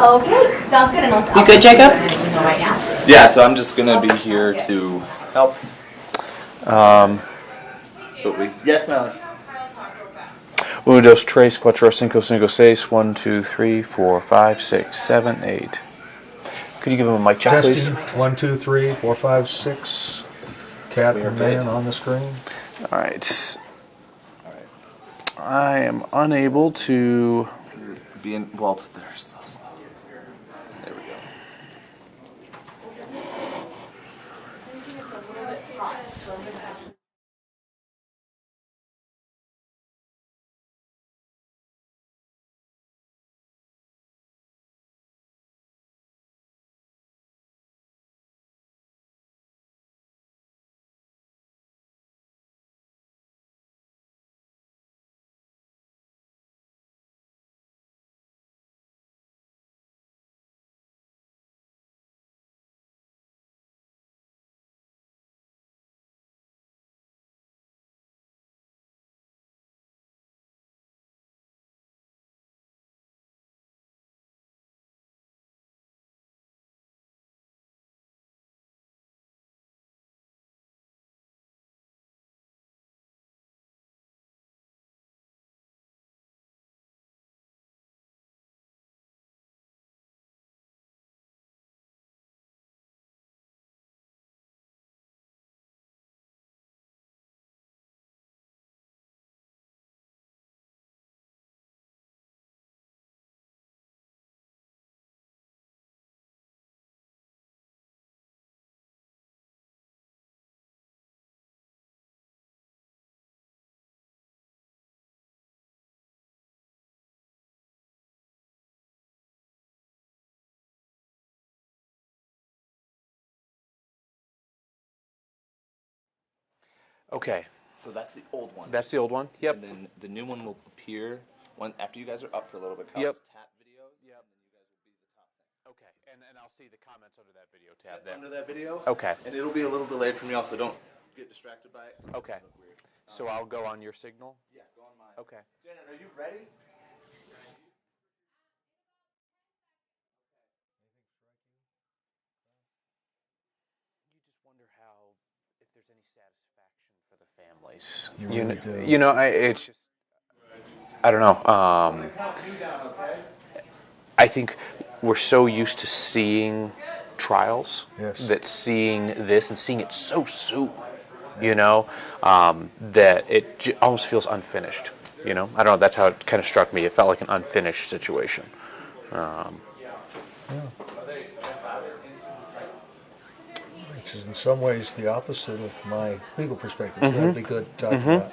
Okay, sounds good. And I'll You good, Jacob? send an email right now. Yeah, so I'm just gonna be here to help. Yes, Melanie. Uno, dos, tres, cuatro, cinco, cinco, seis. 1, 2, 3, 4, 5, 6, 7, 8. Could you give him a mic check, please? Testing. 1, 2, 3, 4, 5, 6. Cat and man on the screen. All right. I am unable to. Being Walt's there. So slow. There we go. Okay. So that's the old one. That's the old one? Yep. And then the new one will appear after you guys are up for a little bit. Yep. Just tap videos. Yep. And then you guys will be the top thing. Okay. And I'll see the comments under that video tab there. Under that video. Okay. And it'll be a little delayed from y'all, so don't get distracted by it. Okay. Look weird. So I'll go on your signal? Yes, go on mine. Okay. Janet, are you ready? You just wonder how, if there's any satisfaction for the families. You really do. You know, it's just, I don't know. I think we're so used to seeing trials that seeing this and seeing it so soon, you know, that it almost feels unfinished. You know, I don't know. That's how it kind of struck me. It felt like an unfinished situation. Which is in some ways the opposite of my legal perspective. So that'd be good to talk about.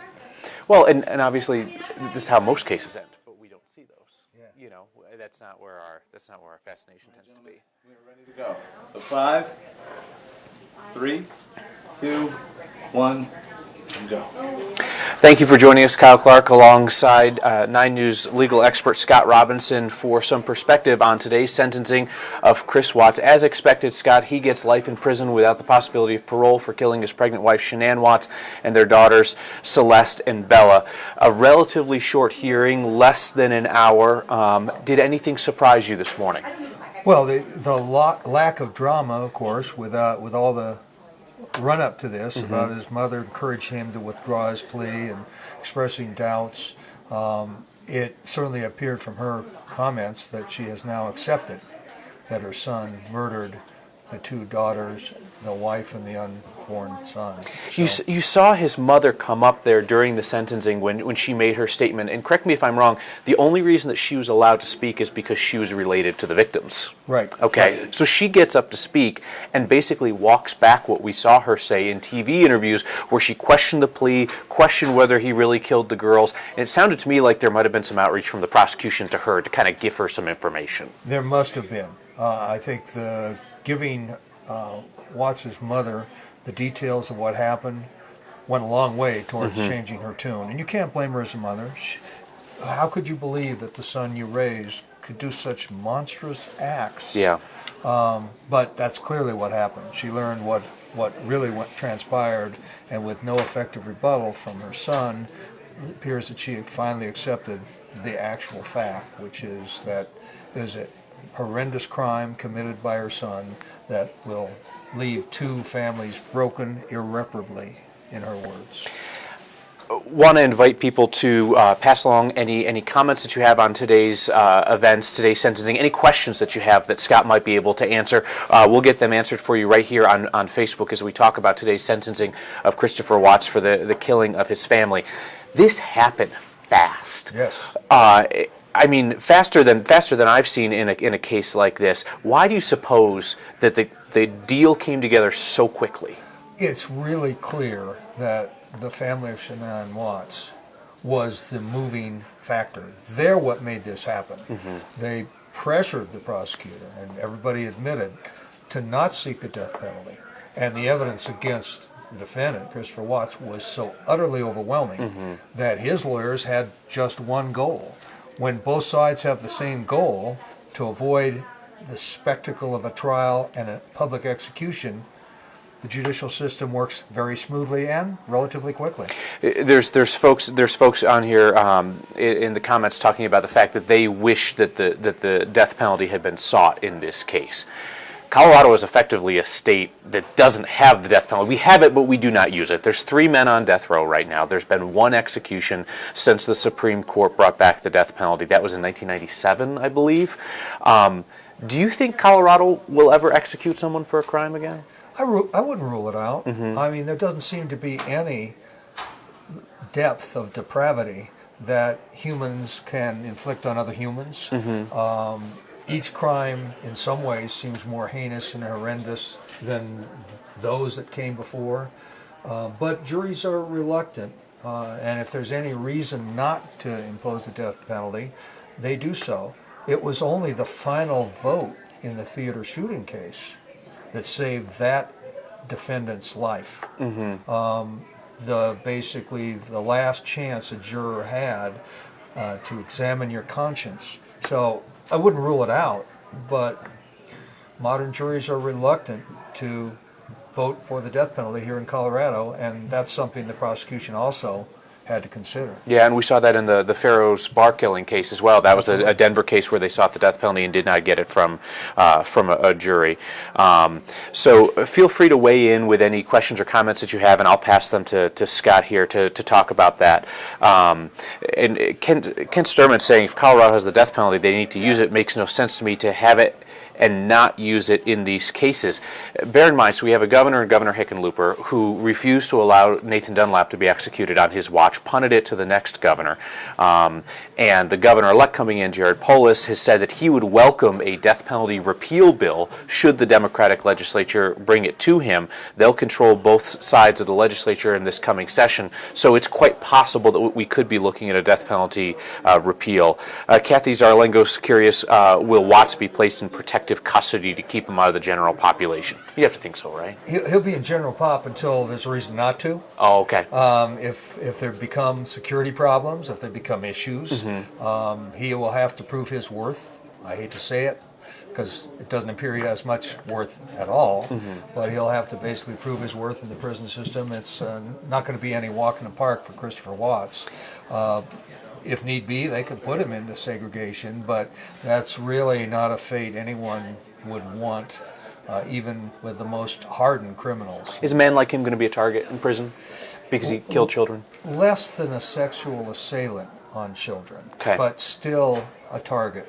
Well, and obviously this is how most cases end, but we don't see those. Yeah. You know, that's not where our fascination tends to be. We're ready to go. So 5, 3, 2, 1, and go. Thank you for joining us, Kyle Clark, alongside 9 News legal expert Scott Robinson for some perspective on today's sentencing of Chris Watts. As expected, Scott, he gets life in prison without the possibility of parole for killing his pregnant wife, Shanann Watts, and their daughters, Celeste and Bella. A relatively short hearing, less than an hour. Did anything surprise you this morning? Well, the lack of drama, of course, with all the run-up to this, about his mother encouraging him to withdraw his plea and expressing doubts. It certainly appeared from her comments that she has now accepted that her son murdered the 2 daughters, the wife and the unborn son. So, You saw his mother come up there during the sentencing when she made her statement, and correct me if I'm wrong, the only reason that she was allowed to speak is because she was related to the victims. right. Okay, so she gets up to speak and basically walks back what we saw her say in TV interviews where she questioned the plea, questioned whether he really killed the girls, and it sounded to me like there might have been some outreach from the prosecution to her to kind of give her some information. There must have been. I think giving Watts' mother the details of what happened went a long way towards changing her tune. And you can't blame her as a mother. How could you believe that the son you raised could do such monstrous acts? Yeah. But that's clearly what happened. She learned what really transpired, and with no effective rebuttal from her son, it appears that she finally accepted the actual fact, which is that horrendous crime committed by her son that will leave two families broken irreparably, in her words. Want to invite people to pass along any comments that you have on today's events, today's sentencing, any questions that you have that Scott might be able to answer. We'll get them answered for you right here on Facebook as we talk about today's sentencing of Christopher Watts for the killing of his family. This happened fast. Yes. I mean, faster than I've seen in a case like this. Why do you suppose that the deal came together so quickly? It's really clear that the family of Shanann Watts was the moving factor. They're what made this happen. They pressured the prosecutor, and everybody admitted, to not seek the death penalty. And the evidence against the defendant, Christopher Watts, was so utterly overwhelming that his lawyers had just one goal. When both sides have the same goal, to avoid the spectacle of a trial and a public execution, the judicial system works very smoothly and relatively quickly. There's folks on here in the comments talking about the fact that they wish that the death penalty had been sought in this case. Colorado is effectively a state that doesn't have the death penalty. We have it, but we do not use it. There's 3 men on death row right now. There's been 1 execution since the Supreme Court brought back the death penalty. That was in 1997, I believe. Do you think Colorado will ever execute someone for a crime again? I wouldn't rule it out. I mean, there doesn't seem to be any depth of depravity that humans can inflict on other humans. Each crime, in some ways, seems more heinous and horrendous than those that came before. But juries are reluctant, and if there's any reason not to impose the death penalty, they do so. It was only the final vote in the theater shooting case that saved that defendant's life. Basically the last chance a juror had to examine your conscience. So I wouldn't rule it out, but modern juries are reluctant to vote for the death penalty here in Colorado, and that's something the prosecution also had to consider. Yeah, and we saw that in the Farrow's bar killing case as well. That was a Denver case where they sought the death penalty and did not get it from a jury. So feel free to weigh in with any questions or comments that you have, and I'll pass them to Scott here to talk about that. And Ken Sturman saying if Colorado has the death penalty, they need to use it. It makes no sense to me to have it and not use it in these cases. Bear in mind, so we have a governor, Governor Hickenlooper, who refused to allow Nathan Dunlap to be executed on his watch, punted it to the next governor. And the governor-elect coming in, Jared Polis, has said that he would welcome a death penalty repeal bill should the Democratic legislature bring it to him. They'll control both sides of the legislature in this coming session, so it's quite possible that we could be looking at a death penalty repeal. Kathy Zarlengo's curious, will Watts be placed in protective custody to keep him out of the general population? You have to think so, right? He'll be in general pop until there's a reason not to. Oh, okay. If there become security problems, if there become issues, he will have to prove his worth. I hate to say it, because it doesn't appear he has much worth at all, but he'll have to basically prove his worth in the prison system. It's not going to be any walk in the park for Christopher Watts. If need be, they could put him into segregation, but that's really not a fate anyone would want, even with the most hardened criminals. Is a man like him going to be a target in prison because he killed children? Less than a sexual assailant on children, Okay. but still a target,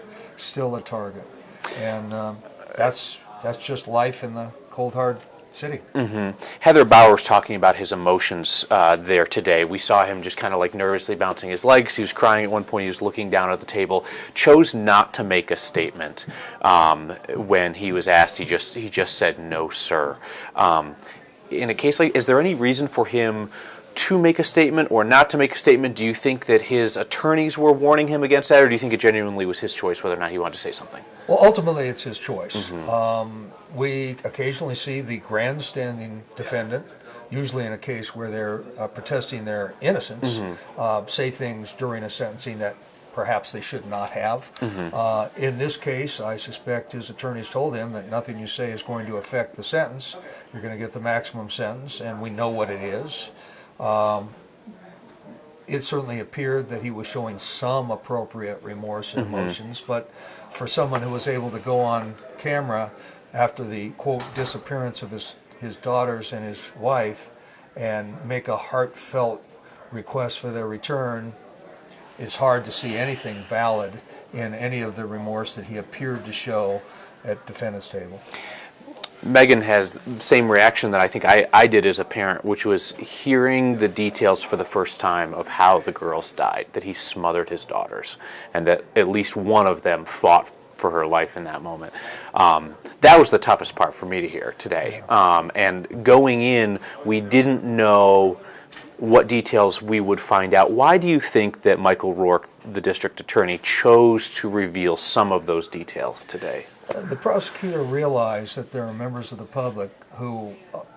and that's just life in the cold hard city. Heather Bauer's talking about his emotions there today. We saw him just kind of like nervously bouncing his legs. He was crying at one point. He was looking down at the table. Chose not to make a statement when he was asked. He just said, "No, sir." In a case like, is there any reason for him to make a statement or not to make a statement? Do you think that his attorneys were warning him against that, or do you think it genuinely was his choice whether or not he wanted to say something? Well, ultimately, it's his choice. We occasionally see the grandstanding defendant, usually in a case where they're protesting their innocence, say things during a sentencing that perhaps they should not have. In this case, I suspect his attorneys told him that nothing you say is going to affect the sentence. You're going to get the maximum sentence, and we know what it is. It certainly appeared that he was showing some appropriate remorse and emotions, but for someone who was able to go on camera after the, quote, disappearance of his daughters and his wife and make a heartfelt request for their return, it's hard to see anything valid in any of the remorse that he appeared to show at defendant's table. Megan has the same reaction that I think I did as a parent, which was hearing the details for the first time of how the girls died, that he smothered his daughters, and that at least one of them fought for her life in that moment. That was the toughest part for me to hear today. And going in, we didn't know what details we would find out. Why do you think that Michael Rourke, the district attorney, chose to reveal some of those details today? The prosecutor realized that there are members of the public who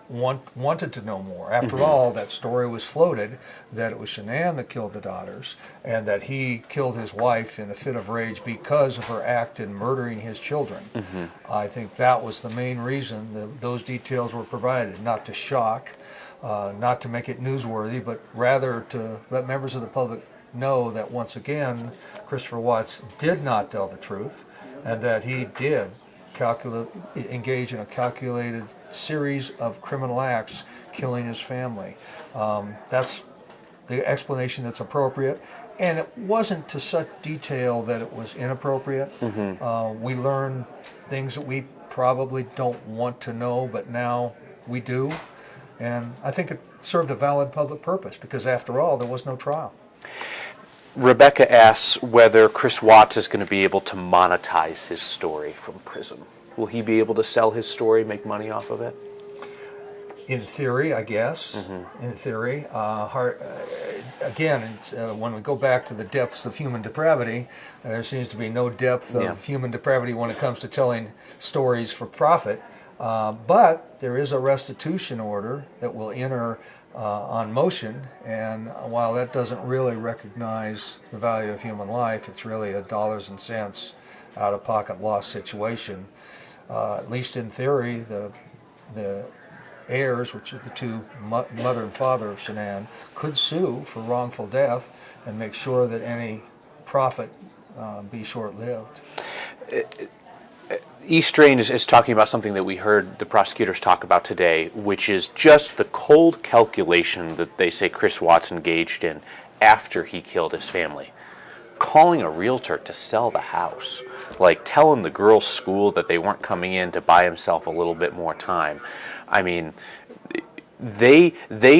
wanted to know more. After all, that story was floated that it was Shanann that killed the daughters and that he killed his wife in a fit of rage because of her act in murdering his children. I think that was the main reason that those details were provided, not to shock, not to make it newsworthy, but rather to let members of the public know that once again, Christopher Watts did not tell the truth, and that he did engage in a calculated series of criminal acts, killing his family. That's the explanation that's appropriate, and it wasn't to such detail that it was inappropriate. We learned things that we probably don't want to know, but now we do, and I think it served a valid public purpose, because after all, there was no trial. Rebecca asks whether Chris Watts is going to be able to monetize his story from prison. Will he be able to sell his story, make money off of it? In theory, I guess. In theory. Again, when we go back to the depths of human depravity, there seems to be no depth of human depravity when it comes to telling stories for profit. But there is a restitution order that will enter on motion, and while that doesn't really recognize the value of human life, it's really a dollars and cents out-of-pocket loss situation. At least in theory, the heirs, which are the two mother and father of Shanann, could sue for wrongful death and make sure that any profit be short-lived. East Drain is talking about something that we heard the prosecutors talk about today, which is just the cold calculation that they say Chris Watts engaged in after he killed his family. Calling a realtor to sell the house, like telling the girls' school that they weren't coming in to buy himself a little bit more time. I mean, they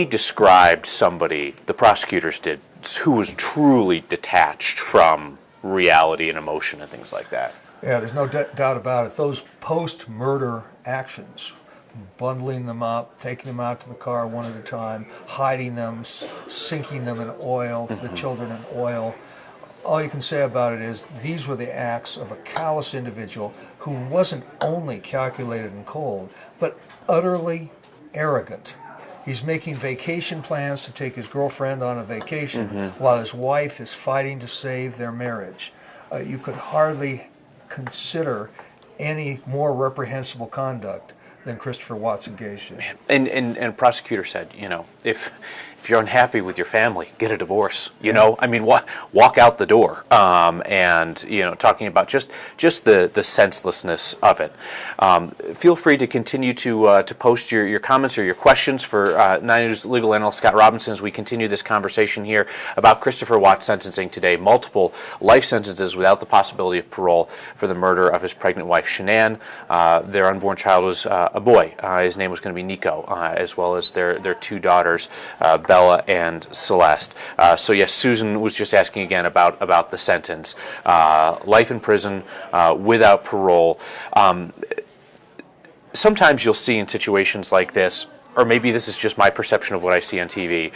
described somebody, the prosecutors did, who was truly detached from reality and emotion and things like that. Yeah, there's no doubt about it. Those post-murder actions, bundling them up, taking them out to the car one at a time, hiding them, sinking them in oil, the children in oil. All you can say about it is these were the acts of a callous individual who wasn't only calculated and cold, but utterly arrogant. He's making vacation plans to take his girlfriend on a vacation while his wife is fighting to save their marriage. You could hardly consider any more reprehensible conduct than Christopher Watts engaged in. And prosecutor said, you know, if you're unhappy with your family, get a divorce. You know, I mean, walk out the door. And you know, talking about just the senselessness of it. Feel free to continue to post your comments or your questions for 9 News legal analyst Scott Robinson as we continue this conversation here about Christopher Watts' sentencing today. Multiple life sentences without the possibility of parole for the murder of his pregnant wife Shanann. Their unborn child was a boy. His name was going to be Nico, as well as their two daughters, Bella and Celeste. So yes, Susan was just asking again about the sentence. Life in prison without parole. Sometimes you'll see in situations like this, or maybe this is just my perception of what I see on TV,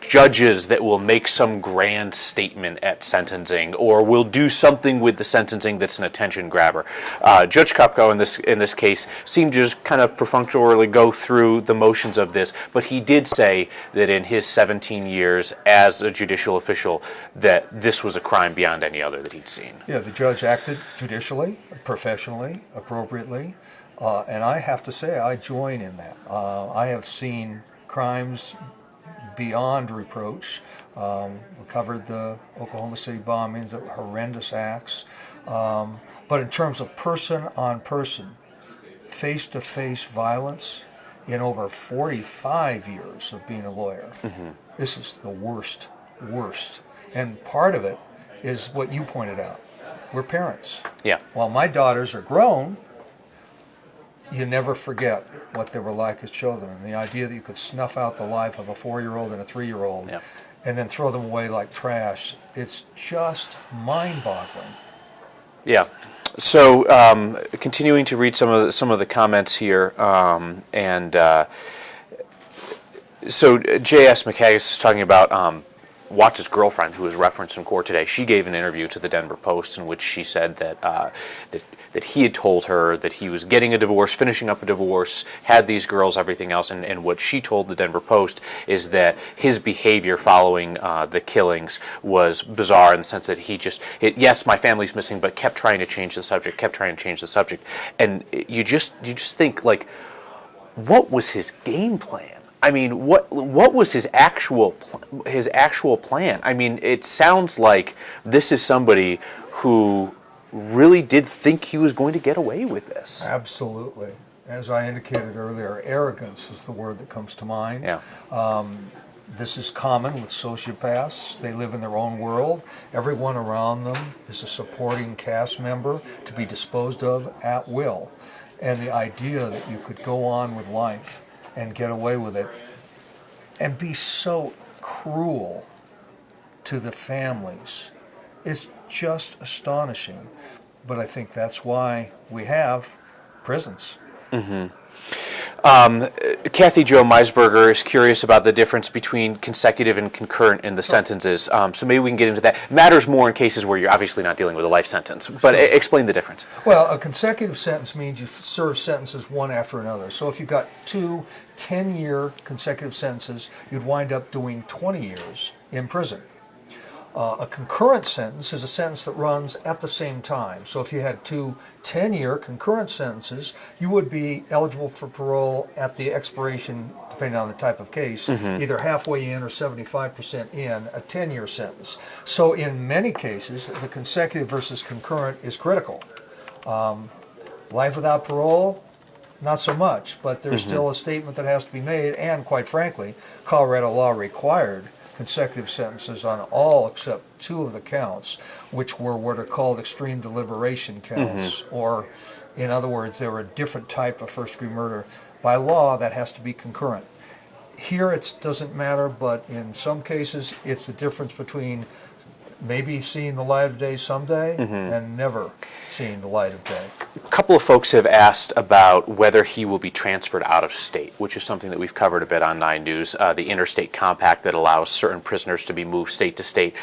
judges that will make some grand statement at sentencing or will do something with the sentencing that's an attention grabber. Judge Kopko in this case seemed to just kind of perfunctorily go through the motions of this, but he did say that in his 17 years as a judicial official that this was a crime beyond any other that he'd seen. Yeah, the judge acted judicially, professionally, appropriately, and I have to say I join in that. I have seen crimes beyond reproach. We covered the Oklahoma City bombings, the horrendous acts. But in terms of person-on-person, face-to-face violence, in over 45 years of being a lawyer, this is the worst. And part of it is what you pointed out. We're parents. Yeah. While my daughters are grown, you never forget what they were like as children. And the idea that you could snuff out the life of a 4-year-old and a 3-year-old Yeah. and then throw them away like trash, it's just mind-boggling. Yeah. So continuing to read some of the comments here, so J.S. McHaggis is talking about Watts' girlfriend, who was referenced in court today. She gave an interview to the Denver Post in which she said that that he had told her that he was getting a divorce, finishing up a divorce, had these girls, everything else, and what she told the Denver Post is that his behavior following the killings was bizarre in the sense that he just, yes, my family's missing, but kept trying to change the subject, and you just think, like, what was his game plan? I mean, what was his actual plan? I mean, it sounds like this is somebody who really did think he was going to get away with this. Absolutely. As I indicated earlier, arrogance is the word that comes to mind. Yeah. This is common with sociopaths. They live in their own world. Everyone around them is a supporting cast member to be disposed of at will. And the idea that you could go on with life and get away with it and be so cruel to the families is just astonishing. But I think that's why we have prisons. Mm-hmm. Kathy Jo Meisberger is curious about the difference between consecutive and concurrent in the sentences. So maybe we can get into that. It matters more in cases where you're obviously not dealing with a life sentence. But explain the difference. Well, a consecutive sentence means you serve sentences one after another. So if you've got 2 10-year consecutive sentences, you'd wind up doing 20 years in prison. A concurrent sentence is a sentence that runs at the same time. So if you had 2 10-year concurrent sentences, you would be eligible for parole at the expiration, depending on the type of case, either halfway in or 75% in a 10-year sentence. So in many cases, the consecutive versus concurrent is critical. Life without parole, not so much, but there's still a statement that has to be made, and quite frankly, Colorado law required consecutive sentences on all except 2 of the counts, which were what are called extreme deliberation counts, or in other words, they were a different type of first-degree murder. By law, that has to be concurrent. Here it doesn't matter, but in some cases, it's the difference between maybe seeing the light of day someday and never seeing the light of day. A couple of folks have asked about whether he will be transferred out of state, which is something that we've covered a bit on 9 News, the interstate compact that allows certain prisoners to be moved state to state.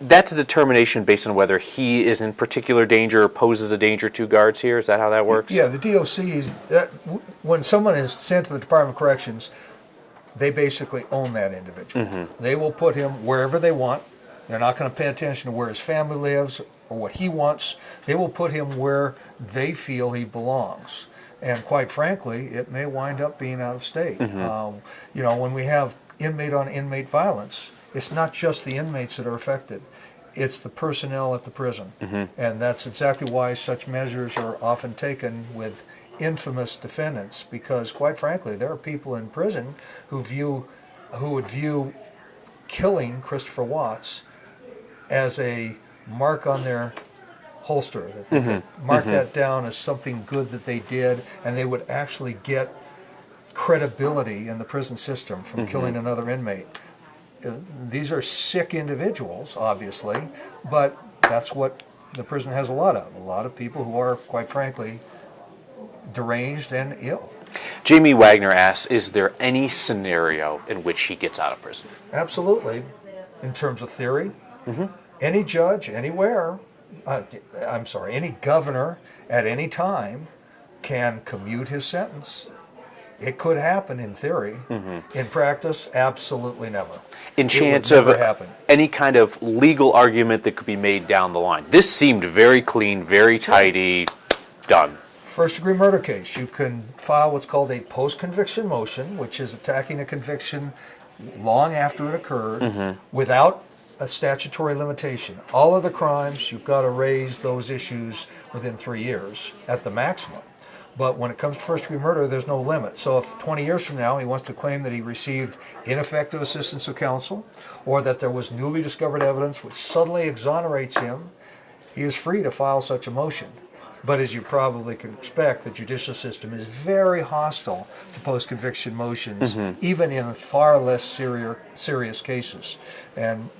That's a determination based on whether he is in particular danger or poses a danger to guards here. Is that how that works? Yeah, the DOC, when someone is sent to the Department of Corrections, they basically own that individual. They will put him wherever they want. They're not going to pay attention to where his family lives or what he wants. They will put him where they feel he belongs. And quite frankly, it may wind up being out of state. You know, when we have inmate-on-inmate violence, it's not just the inmates that are affected. It's the personnel at the prison. And that's exactly why such measures are often taken with infamous defendants, because quite frankly, there are people in prison who would view killing Christopher Watts as a mark on their holster, that they could mark that down as something good that they did, and they would actually get credibility in the prison system from killing another inmate. These are sick individuals, obviously, but that's what the prison has a lot of people who are, quite frankly, deranged and ill. Jamie Wagner asks, is there any scenario in which he gets out of prison? Absolutely. In terms of theory, any judge, anywhere, any governor at any time can commute his sentence. It could happen in theory. In practice, absolutely never. In chance of any kind of legal argument that could be made down the line. This seemed very clean, very tidy, done. First-degree murder case, you can file what's called a post-conviction motion, which is attacking a conviction long after it occurred, without a statutory limitation. All of the crimes, you've got to raise those issues within 3 years at the maximum. But when it comes to first-degree murder, there's no limit. So if 20 years from now he wants to claim that he received ineffective assistance of counsel, or that there was newly discovered evidence which suddenly exonerates him, he is free to file such a motion. But as you probably can expect, the judicial system is very hostile to post-conviction motions, even in far less serious cases. And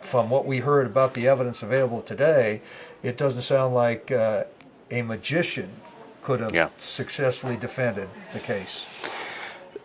from what we heard about the evidence available today, it doesn't sound like a magician could have successfully defended the case.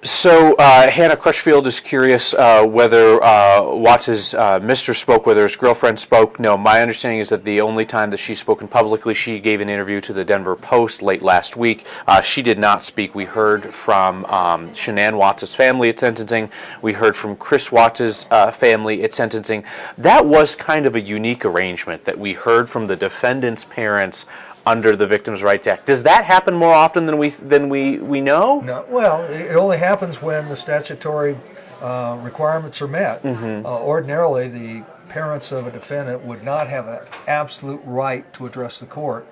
So Hannah Crutchfield is curious whether Watts' mistress spoke, whether his girlfriend spoke. No, my understanding is that the only time that she's spoken publicly, she gave an interview to the Denver Post late last week. She did not speak. We heard from Shanann Watts' family at sentencing. We heard from Chris Watts' family at sentencing. That was kind of a unique arrangement that we heard from the defendant's parents under the Victims' Rights Act. Does that happen more often than we know? No. Well, it only happens when the statutory requirements are met. Ordinarily, the parents of a defendant would not have an absolute right to address the court.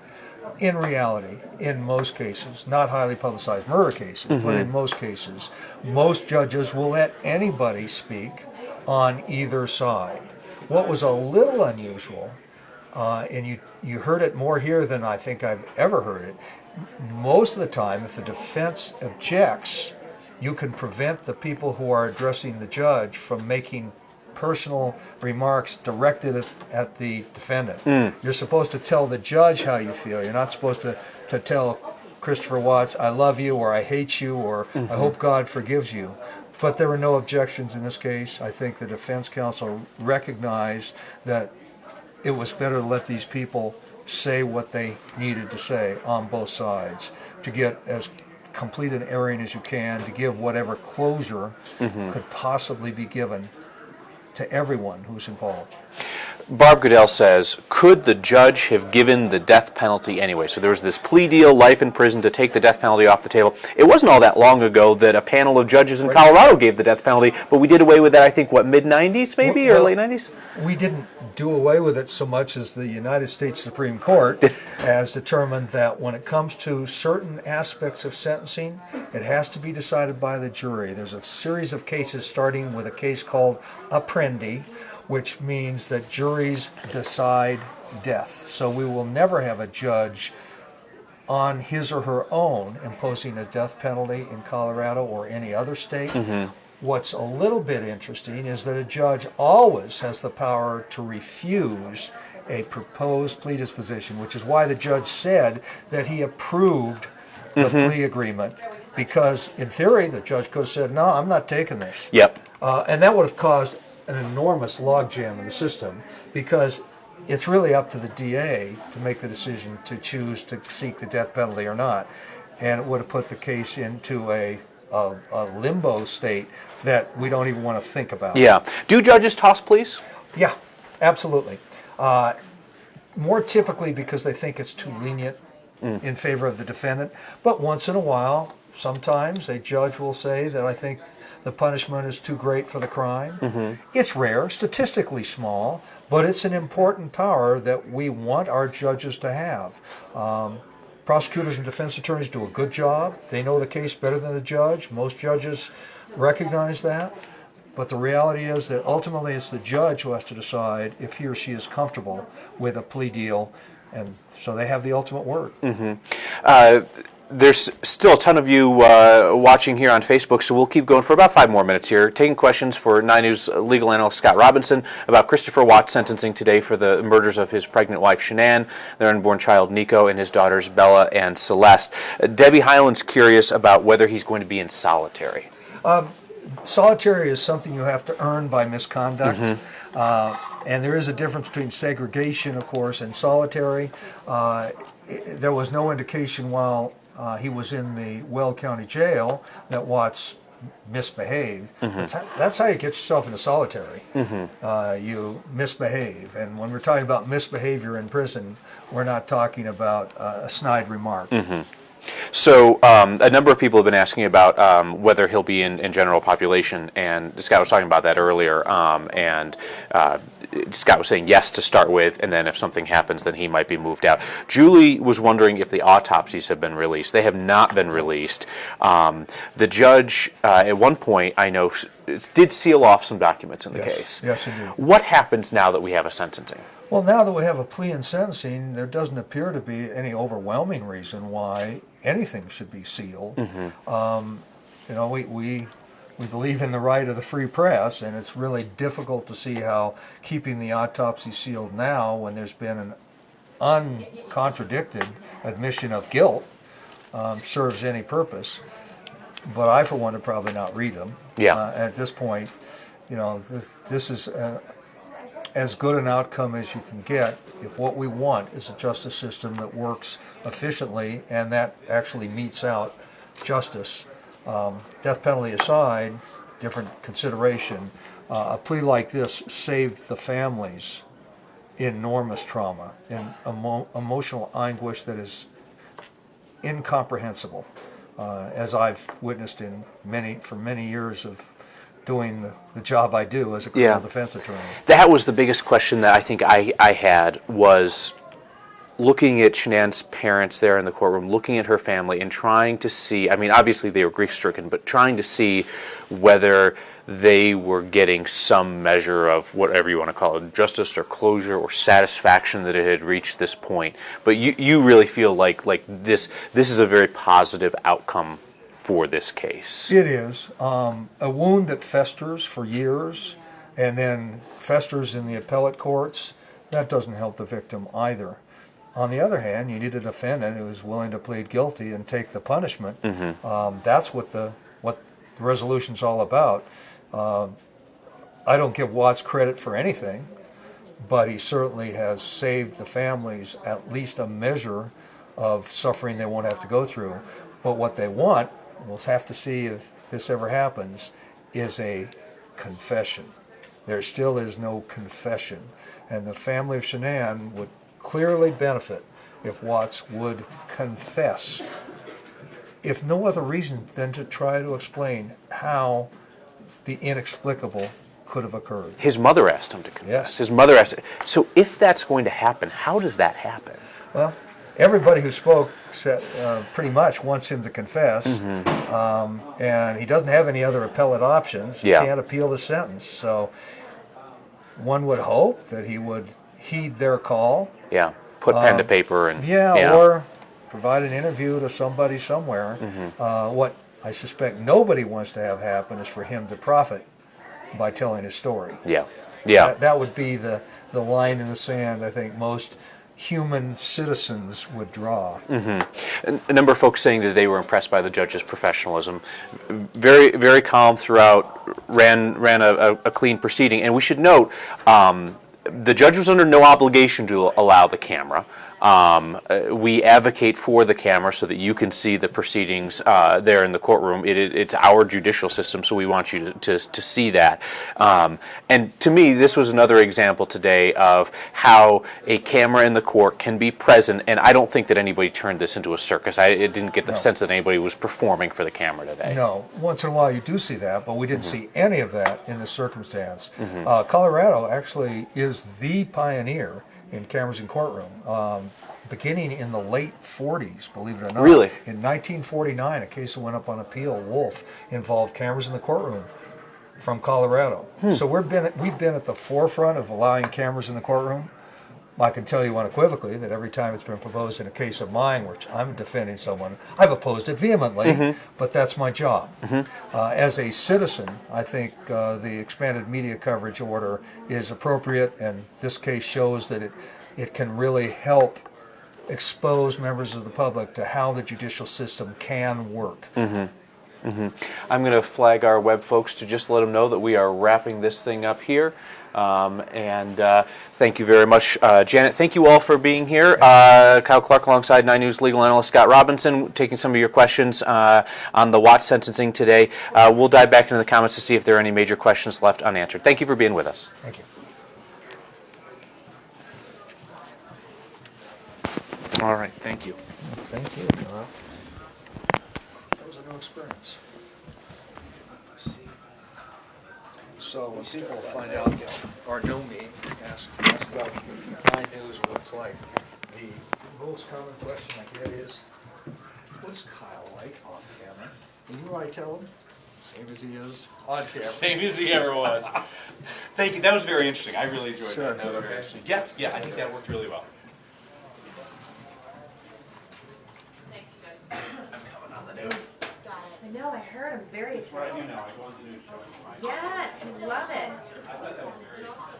In reality, in most cases, not highly publicized murder cases, but in most cases, most judges will let anybody speak on either side. What was a little unusual, and you heard it more here than I think I've ever heard it, most of the time, if the defense objects, you can prevent the people who are addressing the judge from making personal remarks directed at the defendant. You're supposed to tell the judge how you feel. You're not supposed to tell Christopher Watts, I love you, or I hate you, or I hope God forgives you. But there were no objections in this case. I think the defense counsel recognized that it was better to let these people say what they needed to say on both sides, to get as complete an airing as you can, to give whatever closure could possibly be given to everyone who's involved. Barb Goodell says, could the judge have given the death penalty anyway? So there was this plea deal, life in prison, to take the death penalty off the table. It wasn't all that long ago that a panel of judges in Colorado gave the death penalty, but we did away with that, I think, mid-90s maybe, or late 90s? We didn't do away with it so much as the United States Supreme Court has determined that when it comes to certain aspects of sentencing, it has to be decided by the jury. There's a series of cases, starting with a case called Apprendi, which means that juries decide death. So we will never have a judge on his or her own imposing a death penalty in Colorado or any other state. What's a little bit interesting is that a judge always has the power to refuse a proposed plea disposition, which is why the judge said that he approved the plea agreement, because in theory the judge could have said, no, I'm not taking this. And that would have caused an enormous logjam in the system, because it's really up to the DA to make the decision to choose to seek the death penalty or not. And it would have put the case into a limbo state that we don't even want to think about. Do judges toss pleas? Yeah, absolutely. More typically because they think it's too lenient in favor of the defendant. But once in a while, sometimes a judge will say that I think the punishment is too great for the crime. It's rare, statistically small, but it's an important power that we want our judges to have. Prosecutors and defense attorneys do a good job. They know the case better than the judge. Most judges recognize that. But the reality is that ultimately it's the judge who has to decide if he or she is comfortable with a plea deal, and so they have the ultimate word. There's still a ton of you watching here on Facebook, so we'll keep going for about 5 more minutes here, taking questions for 9 News legal analyst Scott Robinson about Christopher Watts' sentencing today for the murders of his pregnant wife Shanann, their unborn child Nico, and his daughters Bella and Celeste. Debbie Hyland's curious about whether he's going to be in solitary. Solitary is something you have to earn by misconduct. And there is a difference between segregation, of course, and solitary. There was no indication while he was in the Weld County jail that Watts misbehaved. That's how you get yourself into solitary. You misbehave. And when we're talking about misbehavior in prison, we're not talking about a snide remark. So a number of people have been asking about whether he'll be in general population, and Scott was talking about that earlier, and Scott was saying yes to start with, and then if something happens, then he might be moved out. Julie was wondering if the autopsies have been released. They have not been released. The judge, at one point, I know, did seal off some documents in the case. Yes, he did. What happens now that we have a sentencing? Well, now that we have a plea and sentencing, there doesn't appear to be any overwhelming reason why anything should be sealed. You know, we believe in the right of the free press, and it's really difficult to see how keeping the autopsy sealed now, when there's been an uncontradicted admission of guilt, serves any purpose. But I, for one, would probably not read them. Yeah. At this point, you know, this is as good an outcome as you can get if what we want is a justice system that works efficiently and that actually metes out justice. Death penalty aside, different consideration, a plea like this saved the families enormous trauma and emotional anguish that is incomprehensible, as I've witnessed for many years of doing the job I do as a criminal defense attorney. That was the biggest question that I think I had, was looking at Shanann's parents there in the courtroom, looking at her family and trying to see, I mean, obviously they were grief-stricken, but trying to see whether they were getting some measure of whatever you want to call it, justice or closure or satisfaction that it had reached this point. But you really feel like this is a very positive outcome for this case. It is. A wound that festers for years and then festers in the appellate courts, that doesn't help the victim either. On the other hand, you need a defendant who is willing to plead guilty and take the punishment. That's what the resolution's all about. I don't give Watts credit for anything, but he certainly has saved the families at least a measure of suffering they won't have to go through. But what they want, we'll have to see if this ever happens, is a confession. There still is no confession. And the family of Shanann would clearly benefit if Watts would confess, if no other reason than to try to explain how the inexplicable could have occurred. His mother asked him to confess. Yes. His mother asked. So if that's going to happen, how does that happen? Well, everybody who spoke said, pretty much wants him to confess, and he doesn't have any other appellate options. He can't appeal the sentence. So one would hope that he would heed their call. Yeah, put pen to paper and... or provide an interview to somebody somewhere. What I suspect nobody wants to have happen is for him to profit by telling his story. That would be the line in the sand I think most human citizens would draw. A number of folks saying that they were impressed by the judge's professionalism. Very, very calm throughout, ran a clean proceeding. And we should note, the judge was under no obligation to allow the camera. We advocate for the camera so that you can see the proceedings there in the courtroom. It's our judicial system, so we want you to see that. And to me, this was another example today of how a camera in the court can be present, and I don't think that anybody turned this into a circus. I didn't get the sense that anybody was performing for the camera today. No. Once in a while you do see that, but we didn't see any of that in this circumstance. Colorado actually is the pioneer in cameras in courtroom, beginning in the late 40s, believe it or not. Really? In 1949, a case that went up on appeal, Wolf, involved cameras in the courtroom from Colorado. So we've been at the forefront of allowing cameras in the courtroom. I can tell you unequivocally that every time it's been proposed in a case of mine, which I'm defending someone, I've opposed it vehemently, but that's my job. As a citizen, I think the expanded media coverage order is appropriate, and this case shows that it can really help expose members of the public to how the judicial system can work. I'm going to flag our web folks to just let them know that we are wrapping this thing up here. Thank you very much, Janet. Thank you all for being here. Kyle Clark alongside 9 News legal analyst Scott Robinson, taking some of your questions on the Watts sentencing today. We'll dive back into the comments to see if there are any major questions left unanswered. Thank you for being with us. Thank you. All right, thank you. Thank you. experience. So when people find out, or know me, ask about Nine News, what it's like, the most common question I get is, what's Kyle like on camera? And you know what I tell them? Same as he is on camera. Same as he ever was. Thank you. That was very interesting. I really enjoyed Sure. that. That was very interesting. Yeah, I think that worked really well. Thanks, you guys. I'm coming on the news. I know, I heard. I'm very That's what I excited. do now, I go on the news show. Yes, I love it. I thought that was very interesting.